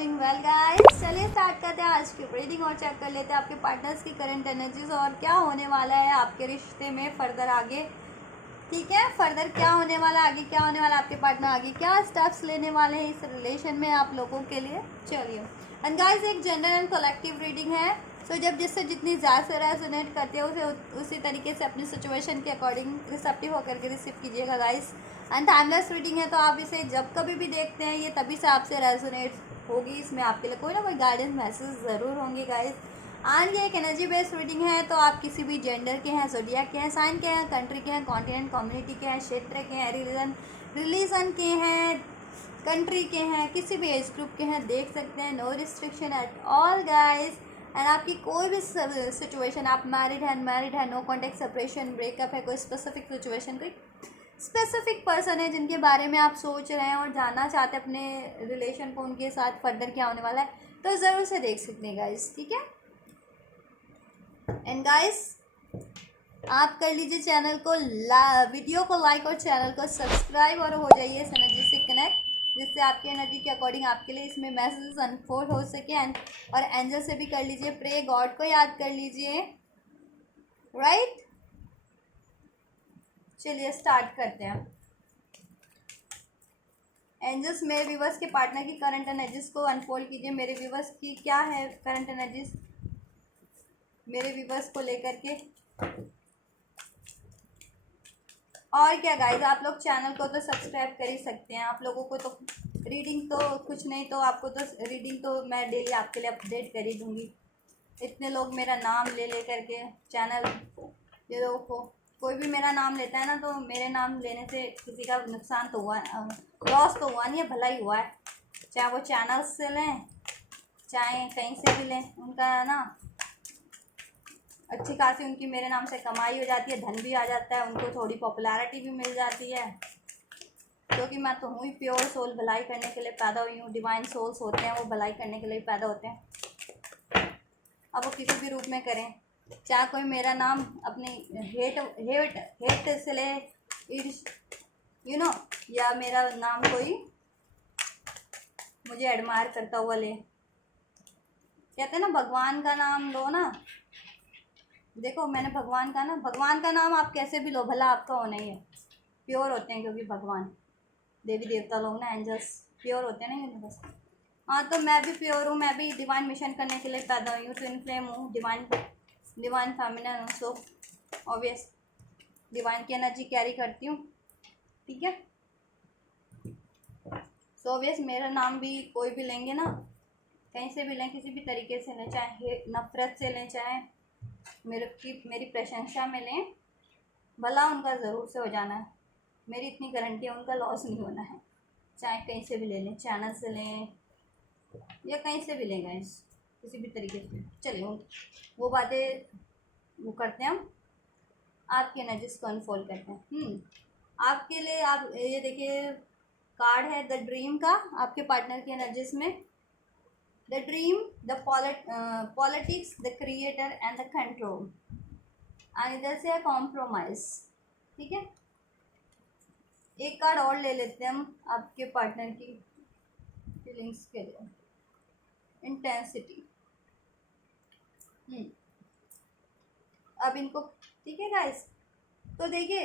Doing well guys. चलिए start करते हैं आज की रीडिंग और चेक कर लेते हैं आपके पार्टनर्स की करंट एनर्जीज और क्या होने वाला है आपके रिश्ते में फर्दर आगे। ठीक है, फर्दर क्या होने वाला, आगे क्या होने वाला, आपके पार्टनर आगे क्या स्टेप्स लेने वाले हैं इस रिलेशन में आप लोगों के लिए। चलिए, एंड गाइस एक जनरल एंड कलेक्टिव रीडिंग है, सो जब जिससे जितनी ज़्यादा से रेजोनेट करते हो उसे उसी तरीके से अपनी सिचुएशन के अकॉर्डिंग रिसेप्टिव होकर के रिसीव कीजिएगा गाइस। एंड टाइमलेस रीडिंग है, तो आप इसे जब कभी भी देखते हैं ये तभी से आपसे रेजोनेट होगी, इसमें आपके लिए कोई ना कोई गाइडेंस मैसेज ज़रूर होंगे गाइस। एंड ये एक एनर्जी बेस्ड रीडिंग है, तो आप किसी भी जेंडर के हैं, ज़ोडिएक के हैं, साइन के हैं, कंट्री के हैं, कॉन्टिनेंट कम्युनिटी के हैं, क्षेत्र के हैं, रिलीजन के हैं, कंट्री के हैं, किसी भी एज ग्रुप के हैं, देख सकते हैं। No restriction at all guys. And आपकी कोई भी सिचुएशन, आप मैरिड है, अनमैरिड है, नो कॉन्टेक्ट, सेपरेशन, ब्रेकअप है, कोई स्पेसिफिक सिचुएशन, कोई स्पेसिफिक पर्सन है जिनके बारे में आप सोच रहे हैं और जानना चाहते हैं अपने रिलेशन को, उनके साथ फर्दर क्या होने वाला है, तो ज़रूर से देख सकते हैं गाइस। ठीक है, एंड गाइस आप कर लीजिए चैनल को वीडियो को लाइक और चैनल को सब्सक्राइब और हो जाइए इस एनर्जी से कनेक्ट, जिससे आपकी एनर्जी के अकॉर्डिंग आपके लिए इसमें मैसेजेस अनफोल्ड हो सके। एंड और एंजल से भी कर लीजिए प्रे, गॉड को याद कर लीजिए, राइट। चलिए स्टार्ट करते हैं। एंजल्स मेरे व्यूवर्स के पार्टनर की करंट एनर्जीज को अनफोल्ड कीजिए। मेरे व्यूवर्स की क्या है करंट एनर्जीज मेरे व्यूवर्स को लेकर के। और क्या गाइस, आप लोग चैनल को तो सब्सक्राइब कर ही सकते हैं, आप लोगों को तो रीडिंग तो कुछ नहीं, तो आपको तो रीडिंग तो मैं डेली आपके लिए अपडेट कर ही दूँगी। इतने लोग मेरा नाम ले करके चैनल, ये लोगों को कोई भी मेरा नाम लेता है ना, तो मेरे नाम लेने से किसी का नुकसान तो हुआ, लॉस तो हुआ नहीं है, भला ही हुआ है। चाहे वो चैनल से लें चाहे कहीं से भी लें, उनका है ना अच्छी खासी उनकी मेरे नाम से कमाई हो जाती है, धन भी आ जाता है, उनको थोड़ी पॉपुलैरिटी भी मिल जाती है, क्योंकि मैं तो हूँ ही प्योर सोल, भलाई करने के लिए पैदा हुई हूँ। डिवाइन सोल्स होते हैं वो भलाई करने के लिए पैदा होते हैं, अब वो किसी भी रूप में करें। चाहे कोई मेरा नाम अपनी हेट से ले, या मेरा नाम कोई मुझे एडमायर करता हुआ ले। कहते हैं ना भगवान का नाम लो ना, देखो मैंने भगवान का नाम आप कैसे भी लो, भला आपका होना ही है। प्योर होते हैं क्योंकि भगवान देवी देवता लोग ना, एंजल्स प्योर होते हैं ना यूनिवर्स। हाँ, तो मैं भी प्योर हूँ, मैं भी डिवाइन मिशन करने के लिए पैदा हुई हूँ, ट्विन फ्लेम हूँ, डिवाइन फेमिनिन हूँ, सो ऑब्वियस डिवाइन की एनर्जी कैरी करती हूँ। ठीक है, सो ऑब्वियस मेरा नाम भी कोई भी लेंगे ना, कहीं से भी लें, किसी भी तरीके से लें, चाहे नफरत से लें, चाहे मेरी प्रशंसा में लें, भला उनका ज़रूर से हो जाना है। मेरी इतनी गारंटी है, उनका लॉस नहीं होना है। चाहे कहीं से भी ले लें, चैनल से लें या कहीं से भी लें गाइस, किसी भी तरीके से। चलिए वो बातें वो करते हैं, हम आपकी एनर्जीज को अनफोल्ड करते हैं। आपके लिए आप ये देखिए कार्ड है द ड्रीम का, आपके पार्टनर की एनर्जीज में the dream, the politics, the creator and the control, और इधर से है कॉम्प्रोमाइज। ठीक है, एक कार्ड और ले लेते हैं हम आपके पार्टनर की फीलिंग्स के लिए, इंटेंसिटी। अब इनको, ठीक है गाइस, तो देखिए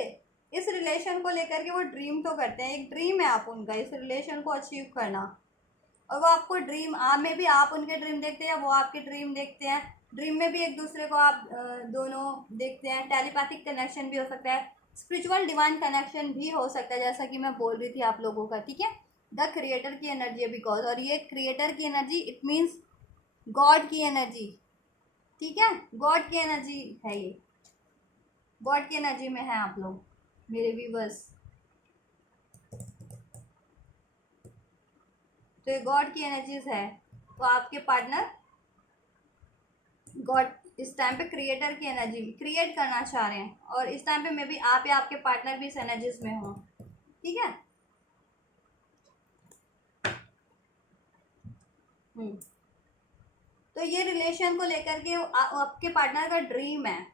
इस रिलेशन को लेकर के वो ड्रीम तो करते हैं, एक ड्रीम है आप उनका इस रिलेशन को अचीव करना, और वो आपको ड्रीम में भी आप उनके ड्रीम देखते हैं, वो आपके ड्रीम देखते हैं, ड्रीम में भी एक दूसरे को आप दोनों देखते हैं। टेलीपैथिक कनेक्शन भी हो सकता है, स्पिरिचुअल डिवाइन कनेक्शन भी हो सकता है, जैसा कि मैं बोल रही थी आप लोगों का। ठीक है, द क्रिएटर की एनर्जी है बिकॉज, और ये क्रिएटर की एनर्जी इट मीन्स गॉड की एनर्जी। ठीक है, गॉड की एनर्जी है, ये गॉड की एनर्जी में है आप लोग मेरे व्यूवर्स, तो ये गॉड की एनर्जीज है। तो आपके पार्टनर गॉड इस टाइम पे क्रिएटर की एनर्जी क्रिएट करना चाह रहे हैं, और इस टाइम पे मे बी आप या आपके पार्टनर भी इस एनर्जीज में हो। ठीक है, तो ये रिलेशन को लेकर के आपके पार्टनर का ड्रीम है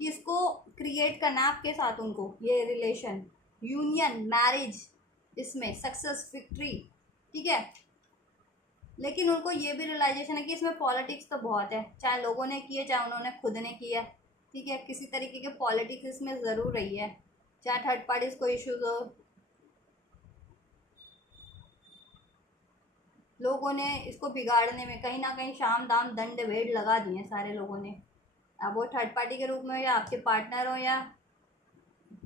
कि इसको क्रिएट करना है आपके साथ, उनको ये रिलेशन, यूनियन, मैरिज, इसमें सक्सेस, विक्ट्री। ठीक है, लेकिन उनको ये भी रियलाइजेशन है कि इसमें पॉलिटिक्स तो बहुत है, चाहे लोगों ने किए चाहे उन्होंने खुद ने किया, ठीक है, किसी तरीके के पॉलिटिक्स इसमें ज़रूर रही है, चाहे थर्ड पार्टीज को इश्यूज हो। लोगों ने इसको बिगाड़ने में कहीं ना कहीं शाम दाम दंड भेद लगा दिए सारे लोगों ने, अब वो थर्ड पार्टी के रूप में हो या आपके पार्टनर हो, या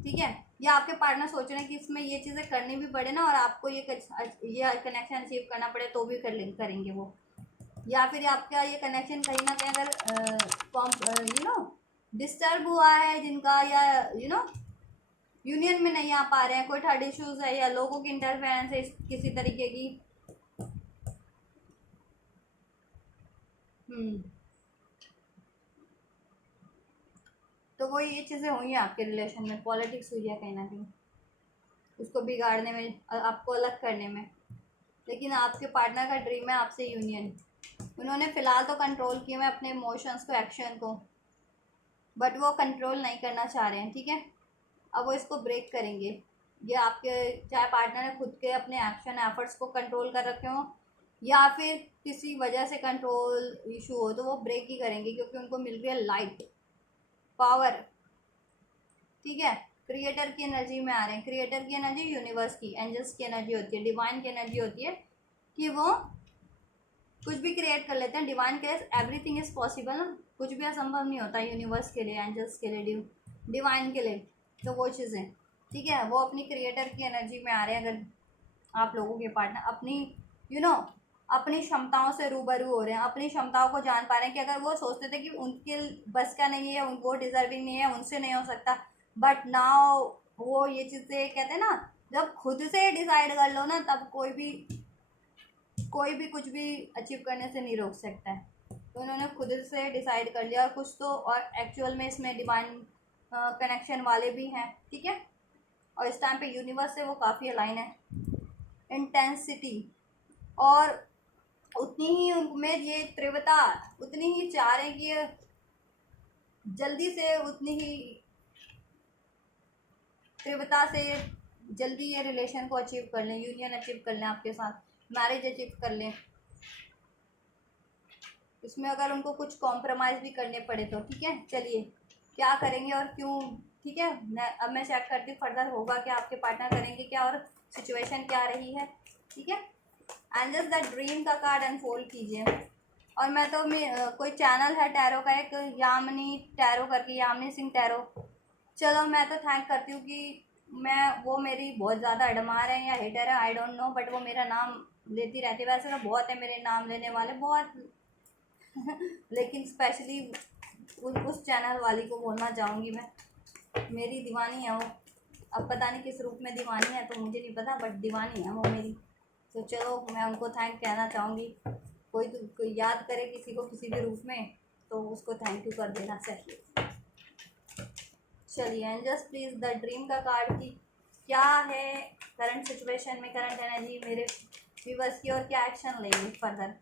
ठीक है, या आपके पार्टनर सोच रहे हैं कि इसमें ये चीज़ें करनी भी पड़े ना और आपको ये कनेक्शन अचीव करना पड़े तो भी करेंगे वो, या फिर आपका ये कनेक्शन कहीं ना कहीं अगर यू नो डिस्टर्ब हुआ है जिनका, या यूनियन में नहीं आ पा रहे हैं, कोई थर्ड इश्यूज है या लोगों की इंटरफेरेंस है किसी तरीके की। तो वो ये चीज़ें हुई हैं आपके रिलेशन में, पॉलिटिक्स हुई है कहीं ना कहीं उसको बिगाड़ने में, आपको अलग करने में। लेकिन आपके पार्टनर का ड्रीम है आपसे यूनियन, उन्होंने फ़िलहाल तो कंट्रोल किए हैं अपने इमोशंस को, एक्शन को, बट वो कंट्रोल नहीं करना चाह रहे हैं, ठीक है, अब वो इसको ब्रेक करेंगे। ये आपके चाहे पार्टनर ने खुद के अपने एक्शन एफर्ट्स को कंट्रोल कर रखे हों या फिर किसी वजह से कंट्रोल इशू हो, तो वो ब्रेक ही करेंगे क्योंकि उनको मिल रही है लाइट पावर, ठीक है, क्रिएटर की एनर्जी में आ रहे हैं। क्रिएटर की एनर्जी यूनिवर्स की, एंजल्स की एनर्जी होती है, डिवाइन की एनर्जी होती है कि वो कुछ भी क्रिएट कर लेते हैं। डिवाइन के एवरीथिंग इज पॉसिबल ना, कुछ भी असंभव नहीं होता यूनिवर्स के लिए, एंजल्स के लिए, डिवाइन के लिए, तो वो चीज़ें, ठीक है, वो अपनी क्रिएटर की एनर्जी में आ रहे हैं। अगर आप लोगों के पार्टनर अपनी यू नो अपनी क्षमताओं से रूबरू हो रहे हैं, अपनी क्षमताओं को जान पा रहे हैं कि अगर वो सोचते थे कि उनके बस का नहीं है, वो डिजर्विंग नहीं है, उनसे नहीं हो सकता, बट नाउ वो ये चीज़ें कहते हैं ना, जब खुद से डिसाइड कर लो ना तब कोई भी कुछ भी अचीव करने से नहीं रोक सकता है। तो उन्होंने खुद से डिसाइड कर लिया, और कुछ तो और एक्चुअल में इसमें डिवाइन कनेक्शन वाले भी हैं, ठीक है, और इस टाइम पे यूनिवर्स से वो काफ़ी अलाइन है। इंटेंसिटी और उतनी ही उनमें ये तीव्रता, उतनी ही चाह रहे हैं कि ये जल्दी से, उतनी ही तीव्रता से जल्दी ये रिलेशन को अचीव कर लें, यूनियन अचीव कर लें आपके साथ, मैरिज अचीव कर लें। इसमें अगर उनको कुछ कॉम्प्रोमाइज़ भी करने पड़े तो ठीक है, चलिए क्या करेंगे और क्यों, ठीक है, अब मैं चेक करती हूँ फर्दर होगा क्या, आपके पार्टनर करेंगे क्या और सिचुएशन क्या रही है, ठीक है। एंड जस्ट द ड्रीम का कार्ड अनफोल्ड कीजिए। और मैं तो कोई चैनल है टैरो का, एक यामिनी टैरो करके, यामिनी सिंह टैरो, चलो मैं तो थैंक करती हूँ कि मैं, वो मेरी बहुत ज़्यादा एडमायर है या हेटर है, आई डोंट नो, बट वो मेरा नाम लेती रहती है। वैसे तो बहुत है मेरे नाम लेने वाले, बहुत लेकिन स्पेशली उस चैनल वाली को बोलना चाहूँगी मैं, मेरी दीवानी है वो, अब पता नहीं किस रूप में दीवानी है तो मुझे नहीं पता, बट दीवानी है वो मेरी। तो चलो मैं उनको थैंक कहना चाहूँगी, कोई याद करे किसी को किसी भी रूप में तो उसको थैंक यू कर देना चाहिए। चलिए एंजल्स प्लीज़ द ड्रीम का कार्ड की क्या है करंट सिचुएशन में, करंट एनर्जी मेरे व्यूवर्स की, और क्या एक्शन लेंगे फर्दर,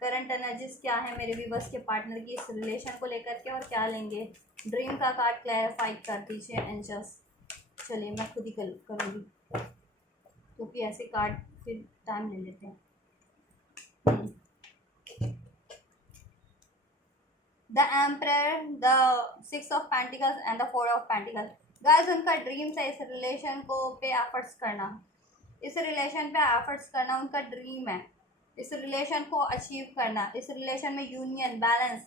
करंट एनर्जीज क्या है मेरे व्यूवर्स के पार्टनर की इस रिलेशन को लेकर के, और क्या लेंगे। ड्रीम का कार्ड क्लैरिफाई कर दीजिए एंजल्स। चलिए मैं खुद ही करूँगी क्योंकि ऐसे कार्ड फिर टाइम ले लेते हैं। The emperor, the 6 of pentacles and the 4 of pentacles. Guys उनका ड्रीम था इस रिलेशन को पे एफर्ट्स करना, इस रिलेशन पे एफर्ट्स करना उनका ड्रीम है, इस रिलेशन को अचीव करना, इस रिलेशन में यूनियन, बैलेंस,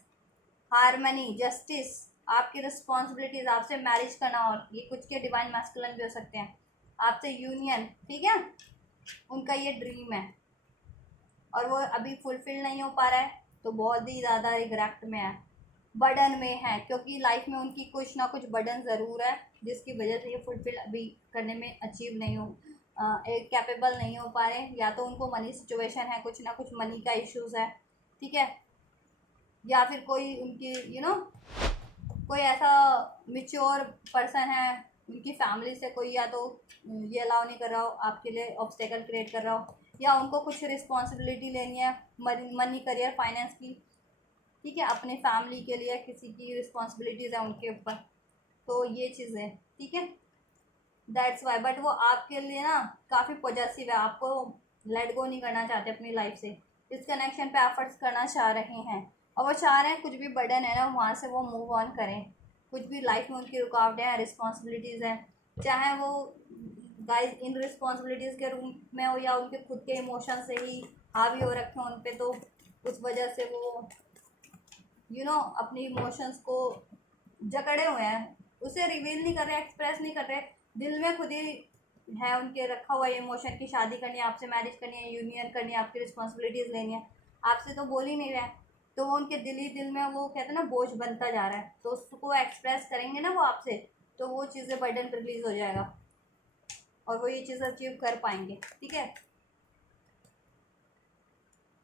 हारमनी, जस्टिस, आपकी रिस्पॉन्सिबिलिटीज, आपसे मैरिज करना, और ये कुछ के डिवाइन मैस्कुलिन भी हो सकते हैं, आपसे यूनियन, ठीक है, उनका ये ड्रीम है और वो अभी फुलफिल नहीं हो पा रहा है तो बहुत ही ज़्यादा रिग्रेट में है, बर्डन में है, क्योंकि लाइफ में उनकी कुछ ना कुछ बर्डन ज़रूर है जिसकी वजह से ये फुलफिल अभी करने में अचीव नहीं हो, एक कैपेबल नहीं हो पा रहे, या तो उनको मनी सिचुएशन है, कुछ ना कुछ मनी का इश्यूज़ है, ठीक है, या फिर कोई उनकी कोई ऐसा मिच्योर पर्सन है उनकी फैमिली से, कोई या तो ये अलाउ नहीं कर रहा हो, आपके लिए ऑब्स्टेकल क्रिएट कर रहा हो, या उनको कुछ रिस्पॉन्सिबिलिटी लेनी है मनी, करियर, फाइनेंस की, ठीक है, अपने फैमिली के लिए किसी की रिस्पॉन्सिबिलिटीज़ है उनके ऊपर, तो ये चीज़ें, ठीक है, दैट्स वाई। बट वो आपके लिए ना काफ़ी पॉजिटिव है, आपको लेट गो नहीं करना चाहते अपनी लाइफ से, इस कनेक्शन पे एफर्ट्स करना चाह रहे हैं और वो चाह रहे हैं कुछ भी बर्डन है ना वहाँ से वो मूव ऑन करें। कुछ भी लाइफ में उनकी रुकावटें हैं, रिस्पॉन्सिबिलिटीज़ हैं, चाहे वो गाइस इन रिस्पॉन्सिबिलिटीज़ के रूम में हो या उनके खुद के इमोशन से ही हावी हो रखे हैं उन पे, तो उस वजह से वो अपनी इमोशंस को जकड़े हुए हैं, उसे रिवील नहीं कर रहे, एक्सप्रेस नहीं कर रहे, दिल में खुद ही है उनके रखा हुआ इमोशन की शादी करनी है आपसे, मैरिज करनी है, यूनियन करनी है, आपकी रिस्पॉन्सिबिलिटीज़ लेनी है, आपसे तो बोल ही नहीं रहे। तो वो उनके दिल ही दिल में वो कहते हैं ना बोझ बनता जा रहा है, तो उसको एक्सप्रेस करेंगे ना वो आपसे, तो वो चीज़ें बर्डन रिलीज हो जाएगा और वो ये चीज़ अचीव कर पाएंगे। ठीक है,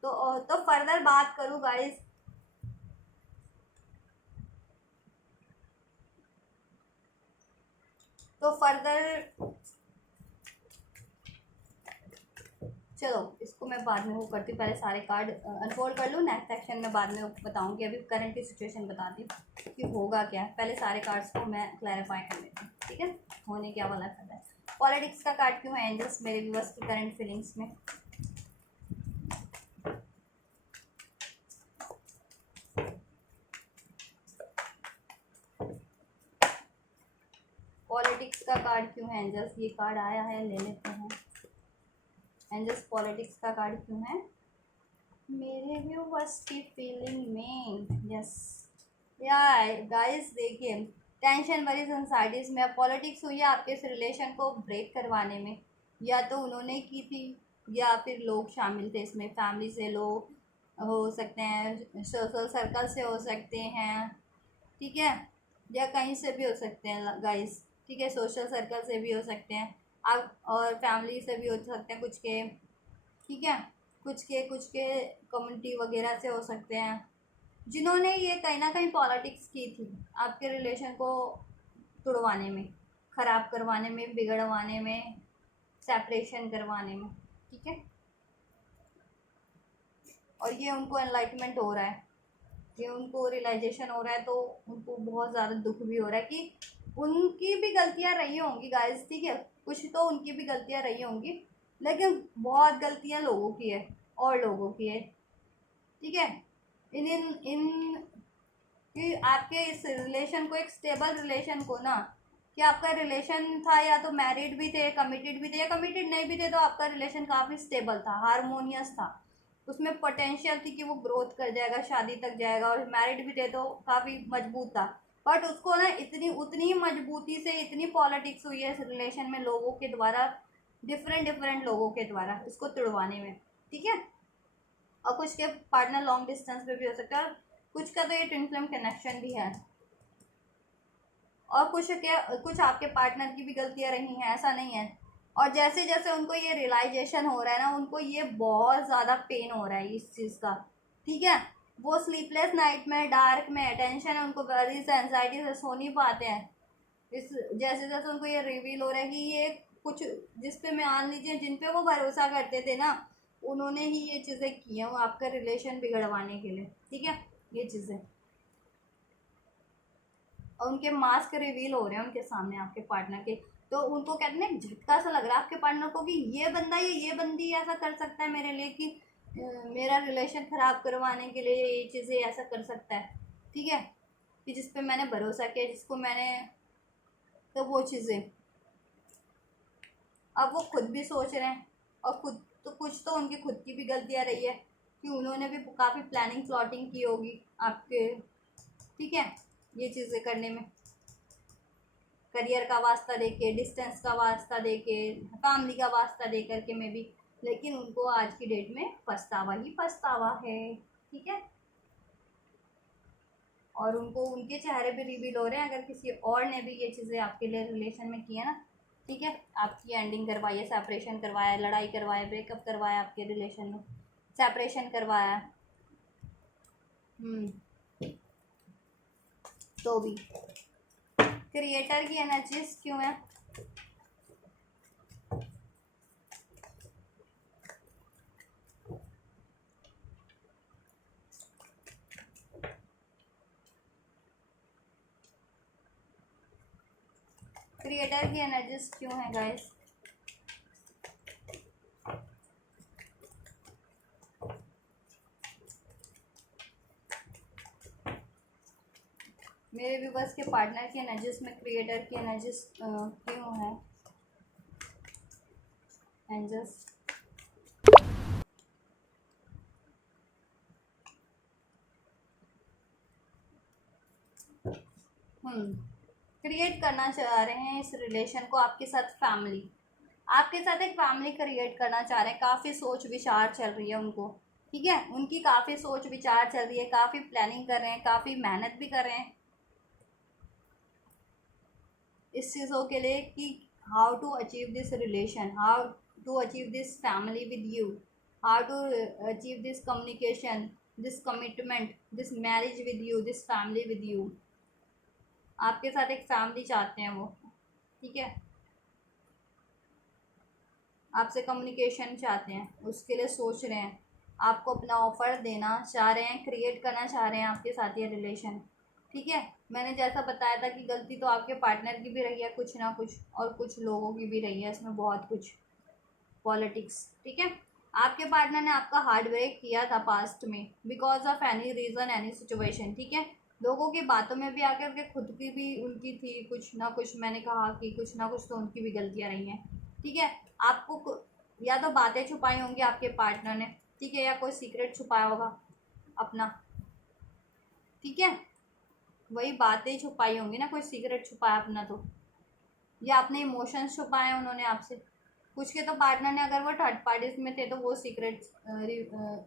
तो फर्दर बात करूँ गाइस, तो फर्दर चलो इसको मैं बाद में वो करती हूँ, पहले सारे कार्ड अनफोल्ड कर लूँ, नेक्स्ट सेक्शन में बाद में बताऊँगी, अभी करंट की सिचुएशन बताती हूँ कि होगा क्या, पहले सारे कार्ड्स को मैं क्लैरिफाई कर लेती हूँ। ठीक है, होने क्या वाला है। पॉलिटिक्स का कार्ड क्यों है एंजल्स मेरे व्यूअर्स की करंट फीलिंग्स में? पॉलिटिक्स का कार्ड क्यों है एंजल्स? ये कार्ड आया है, ले लेते हैं। एंजल्स पॉलिटिक्स का कार्ड क्यों है मेरे व्यूअर्स की फीलिंग में? यस या गाइस, देखिए टेंशन वरीज एंजाइटीज में पॉलिटिक्स हुई है आपके इस रिलेशन को ब्रेक करवाने में, या तो उन्होंने की थी या फिर लोग शामिल थे इसमें, फैमिली से लोग हो सकते हैं, सोशल सर्कल से हो सकते हैं, ठीक है, या कहीं से भी हो सकते हैं गाइस। ठीक है, सोशल सर्कल से भी हो सकते हैं आप और फैमिली से भी हो सकते हैं कुछ के, ठीक है, कुछ के कम्युनिटी वगैरह से हो सकते हैं, जिन्होंने ये कहीं ना कहीं पॉलिटिक्स की थी आपके रिलेशन को तोड़वाने में, ख़राब करवाने में, बिगड़वाने में, सेपरेशन करवाने में। ठीक है, और ये उनको एनलाइटमेंट हो रहा है, ये उनको रियलाइजेशन हो रहा है, तो उनको बहुत ज़्यादा दुख भी हो रहा है कि उनकी भी गलतियाँ रही होंगी गाइस। ठीक है, कुछ तो उनकी भी गलतियाँ रही होंगी, लेकिन बहुत गलतियाँ लोगों की है और लोगों की है। ठीक है, इन इन इन कि आपके इस रिलेशन को, एक स्टेबल रिलेशन को ना, कि आपका रिलेशन था या तो मैरिड भी थे, कमिटेड भी थे, या कमिटेड नहीं भी थे, तो आपका रिलेशन काफ़ी स्टेबल था, हारमोनियस था, उसमें पोटेंशियल थी कि वो ग्रोथ कर जाएगा, शादी तक जाएगा, और मैरिड भी थे तो काफ़ी मजबूत था। बट उसको ना इतनी उतनी मजबूती से इतनी पॉलिटिक्स हुई है इस रिलेशन में लोगों के द्वारा, डिफरेंट डिफरेंट लोगों के द्वारा उसको तुड़वाने में। ठीक है, और कुछ के पार्टनर लॉन्ग डिस्टेंस पे भी हो सकता है, और कुछ का तो ये ट्विन फ्लेम कनेक्शन भी है, और कुछ आपके पार्टनर की भी गलतियां रही हैं, ऐसा नहीं है। और जैसे जैसे उनको ये रियलाइजेशन हो रहा है ना, उनको ये बहुत ज़्यादा पेन हो रहा है इस चीज़ का। ठीक है, वो स्लीपलेस नाइट में, डार्क में, टेंशन है उनको, वरी से, एंजाइटी से सो नहीं पाते हैं। इस जैसे जैसे उनको ये रिवील हो रहा है कि ये कुछ जिस पे मान लीजिए जिन पे वो भरोसा करते थे ना, उन्होंने ही ये चीज़ें की हैं वो आपका रिलेशन बिगड़वाने के लिए। ठीक है, ये चीज़ें, और उनके मास्क रिवील हो रहे हैं उनके सामने आपके पार्टनर के, तो उनको कहते हैं झटका सा लग रहा है आपके पार्टनर को कि ये बंदा ये बंदी ऐसा कर सकता है मेरे लिए, कि मेरा रिलेशन ख़राब करवाने के लिए ये चीज़ें ऐसा कर सकता है। ठीक है, कि जिस पे मैंने भरोसा किया, जिसको मैंने, तो वो चीज़ें अब वो खुद भी सोच रहे हैं, और खुद तो कुछ तो उनकी खुद की भी गलतियाँ रही है कि उन्होंने भी काफ़ी प्लानिंग प्लॉटिंग की होगी आपके, ठीक है, ये चीज़ें करने में, करियर का वास्ता देके, डिस्टेंस का वास्ता देके, फैमिली का वास्ता दे करके में भी, लेकिन उनको आज की डेट में पछतावा ही पछतावा है। ठीक है, और उनको उनके चेहरे पे रिवील हो रहे हैं, अगर किसी और ने भी ये चीज़ें आपके लिए रिलेशन में की है ना, ठीक है, आपकी एंडिंग करवाई है, सेपरेशन करवाया, लड़ाई करवाया, ब्रेकअप करवाया, आपके रिलेशन में सेपरेशन करवाया, तो भी क्रिएटर की एनर्जीज क्यों है? क्रिएटर की एनर्जीज क्यों है गाइस? मेरे व्यूवर्स के पार्टनर की एनर्जीज में क्रिएटर की एनर्जीज क्यों है एंजल्स? क्रिएट करना चाह रहे हैं इस रिलेशन को आपके साथ, फैमिली आपके साथ एक फैमिली क्रिएट करना चाह रहे हैं। काफ़ी सोच विचार चल रही है उनको, ठीक है, उनकी काफ़ी सोच विचार चल रही है, काफ़ी प्लानिंग कर रहे हैं, काफ़ी मेहनत भी कर रहे हैं इस चीज़ों के लिए कि how to achieve this relation, how to achieve this family with you, how to achieve this communication, this commitment, this marriage with you, this family with you. आपके साथ एक फैमिली चाहते हैं वो, ठीक है, आपसे कम्युनिकेशन चाहते हैं, उसके लिए सोच रहे हैं, आपको अपना ऑफ़र देना चाह रहे हैं, क्रिएट करना चाह रहे हैं आपके साथ ये रिलेशन, ठीक है। मैंने जैसा बताया था कि गलती तो आपके पार्टनर की भी रही है कुछ ना कुछ, और कुछ लोगों की भी रही है इसमें, बहुत कुछ पॉलिटिक्स, ठीक है। आपके पार्टनर ने आपका हार्ट ब्रेक किया था पास्ट में because of any reason any situation, ठीक है। लोगों की बातों में भी आकर के खुद की भी उनकी थी कुछ ना कुछ, मैंने कहा कि कुछ ना कुछ तो उनकी भी गलतियाँ रही हैं, ठीक है। आपको या तो बातें छुपाई होंगी आपके पार्टनर ने, ठीक है, या कोई सीक्रेट छुपाया होगा अपना, ठीक है, वही बातें छुपाई होंगी ना, कोई सीक्रेट छुपाया अपना तो, या अपने इमोशंस छुपाए हैं उन्होंने आपसे। कुछ के तो पार्टनर ने, अगर वो थर्ड पार्टीज में थे तो वो सीक्रेट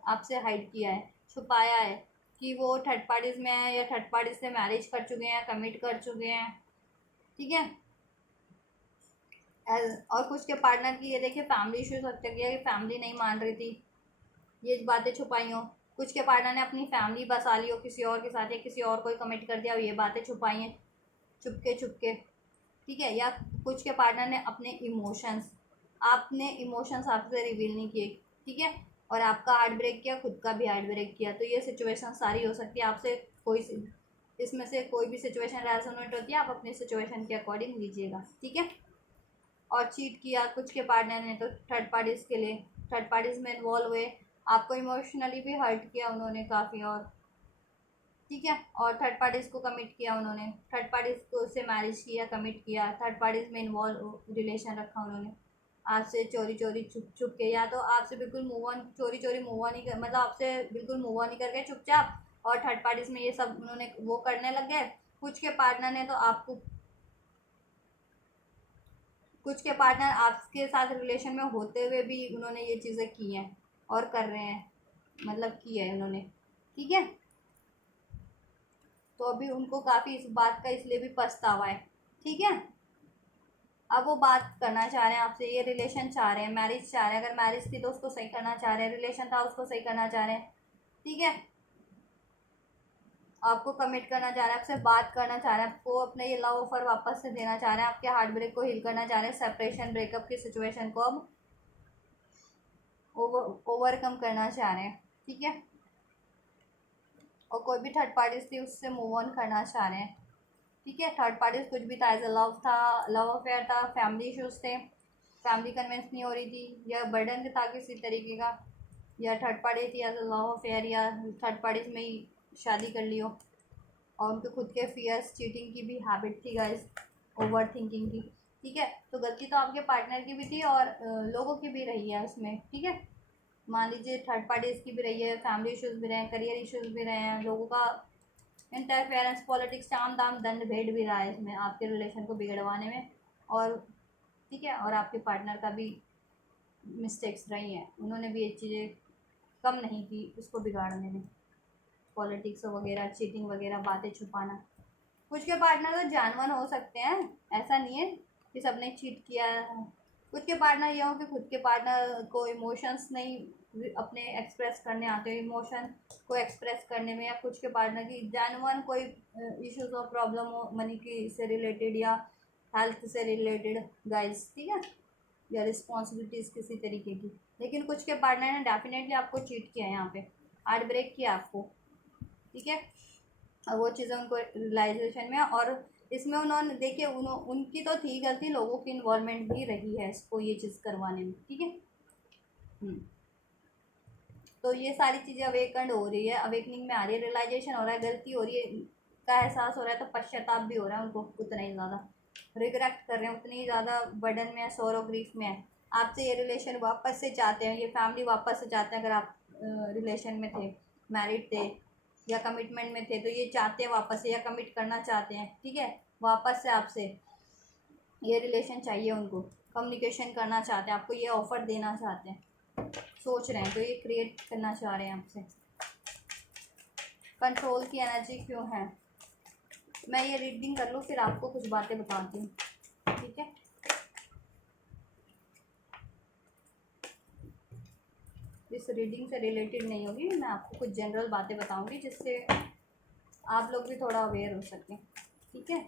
आपसे हाइड किया है, छुपाया है कि वो थर्ड पार्टीज में है, या थर्ड पार्टीज से मैरिज कर चुके हैं, कमिट कर चुके हैं, ठीक है। और कुछ के पार्टनर की ये देखिए फैमिली इश्यूज हो सकते हैं कि फैमिली नहीं मान रही थी, ये बातें छुपाई हो। कुछ के पार्टनर ने अपनी फैमिली बसा ली हो किसी और के साथ, या किसी और को कमिट कर दिया हो, ये बातें छुपाई हैं चुपके चुपके, ठीक है। या कुछ के पार्टनर ने अपने इमोशंस, आपने इमोशंस आपसे रिवील नहीं किए, ठीक है, और आपका हार्ट ब्रेक किया, खुद का भी हार्ट ब्रेक किया। तो ये सिचुएशन सारी हो सकती है आपसे, कोई इसमें से कोई भी सिचुएशन रेजोनेट होती है, आप अपनी सिचुएशन के अकॉर्डिंग लीजिएगा, ठीक है। और चीट किया कुछ के पार्टनर ने तो थर्ड पार्टीज़ के लिए, थर्ड पार्टीज़ में इन्वॉल्व हुए, आपको इमोशनली भी हर्ट किया उन्होंने काफ़ी, और ठीक है, और थर्ड पार्टीज़ को कमिट किया उन्होंने, थर्ड पार्टीज़ को से मैरिज किया, कमिट किया, थर्ड पार्टीज़ में इन्वॉल्व रिलेशन रखा उन्होंने आपसे, चोरी चोरी छुप छुप के, या तो आपसे बिल्कुल मूव ऑन, चोरी चोरी मूव ऑन ही कर, मतलब आपसे बिल्कुल मूव ऑन ही करके चुपचाप, और थर्ड पार्टीज़ में ये सब उन्होंने वो करने लग गए। कुछ के पार्टनर ने तो आपको, कुछ के पार्टनर आपके साथ रिलेशन में होते हुए भी उन्होंने ये चीज़ें की हैं और कर रहे हैं, मतलब की है उन्होंने, ठीक है। तो अभी उनको काफ़ी इस बात का इसलिए भी पछतावा है, ठीक है। अब वो बात करना चाह रहे हैं आपसे, ये रिलेशन चाह रहे हैं, मैरिज चाह रहे हैं, अगर मैरिज थी तो उसको सही करना चाह रहे हैं, रिलेशन था उसको सही करना चाह रहे हैं, ठीक है। आपको कमिट करना चाह रहे हैं, आपसे बात करना चाह रहे हैं, आपको अपने ये लव ऑफर वापस से देना चाह रहे हैं, आपके हार्ट ब्रेक को हील करना चाह रहे हैं, सेपरेशन ब्रेकअप की सिचुएशन को अब ओवरकम करना चाह रहे हैं, ठीक है। और कोई भी थर्ड पार्टीज थी उससे मूव ऑन करना चाह रहे हैं, ठीक है। थर्ड पार्टीज कुछ भी था, एज अ लव था, लव अफेयर था, फैमिली इश्यूज थे, फैमिली कन्विंस नहीं हो रही थी, या बर्डन था किसी तरीके का, या थर्ड पार्टी थी एज अ लव अफेयर, या थर्ड पार्टीज में ही शादी कर ली हो, और उनके खुद के फियर्स, चीटिंग की भी हैबिट थी गाइस, ओवर थिंकिंग की, ठीक है। तो गलती तो आपके पार्टनर की भी थी और लोगों की भी रही है उसमें, ठीक है। मान लीजिए थर्ड पार्टीज़ की भी रही है, फैमिली इश्यूज़ भी रहे हैं, करियर इश्यूज़ भी रहे हैं, लोगों का इंटरफेरेंस, पॉलिटिक्स, साम दाम दंड भेद भी रहा है इसमें आपके रिलेशन को बिगड़वाने में, और ठीक है, और आपके पार्टनर का भी मिस्टेक्स रही हैं, उन्होंने भी ये चीज़ें कम नहीं की उसको बिगाड़ने में, पॉलिटिक्स वगैरह, चीटिंग वगैरह, बातें छुपाना। कुछ के पार्टनर तो जानवर हो सकते हैं, ऐसा नहीं है कि सबने चीट किया है। कुछ के पार्टनर ये हो कि खुद के पार्टनर को इमोशंस नहीं अपने एक्सप्रेस करने आते हो, इमोशन को एक्सप्रेस करने में, या कुछ के पार्टनर की जानवर कोई इश्यूज और प्रॉब्लम हो मनी की से रिलेटेड, या हेल्थ से रिलेटेड गाइस, ठीक है, या रिस्पॉन्सिबिलिटीज़ किसी तरीके की। लेकिन कुछ के पार्टनर ने डेफिनेटली आपको चीट किया है, यहाँ पे हार्ट ब्रेक किया आपको, ठीक है। और वो चीज़ें उनको रियलाइजेशन में, और इसमें उन्होंने देखिए उनकी तो थी गलती, लोगों की इन्वॉल्वमेंट भी रही है इसको ये चीज़ करवाने में, ठीक है। तो ये सारी चीज़ें अवेकन हो रही है, अवेकनिंग में आ रही है, रियलाइजेशन हो रहा है, गलती हो रही है, का एहसास हो रहा है, तो पश्चाताप भी हो रहा है उनको, उतना ही ज़्यादा रिग्रेट कर रहे हैं, उतनी ज़्यादा बर्डन में है, सोरो ग्रीफ में है। आपसे ये रिलेशन वापस से चाहते हैं, ये फैमिली वापस से चाहते हैं। अगर आप रिलेशन में थे, मैरिड थे या कमिटमेंट में थे, तो ये चाहते हैं वापस से, या कमिट करना चाहते हैं, ठीक है, वापस से आपसे ये रिलेशन चाहिए उनको, कम्युनिकेशन करना चाहते हैं, आपको ये ऑफ़र देना चाहते हैं, सोच रहे हैं, तो ये क्रिएट करना चाह रहे हैं आपसे। कंट्रोल की एनर्जी क्यों है? मैं ये रीडिंग कर लूँ, फिर आपको कुछ बातें बताती हूँ, ठीक है। इस रीडिंग से रिलेटेड नहीं होगी, मैं आपको कुछ जनरल बातें बताऊंगी जिससे आप लोग भी थोड़ा अवेयर हो सकें, ठीक है।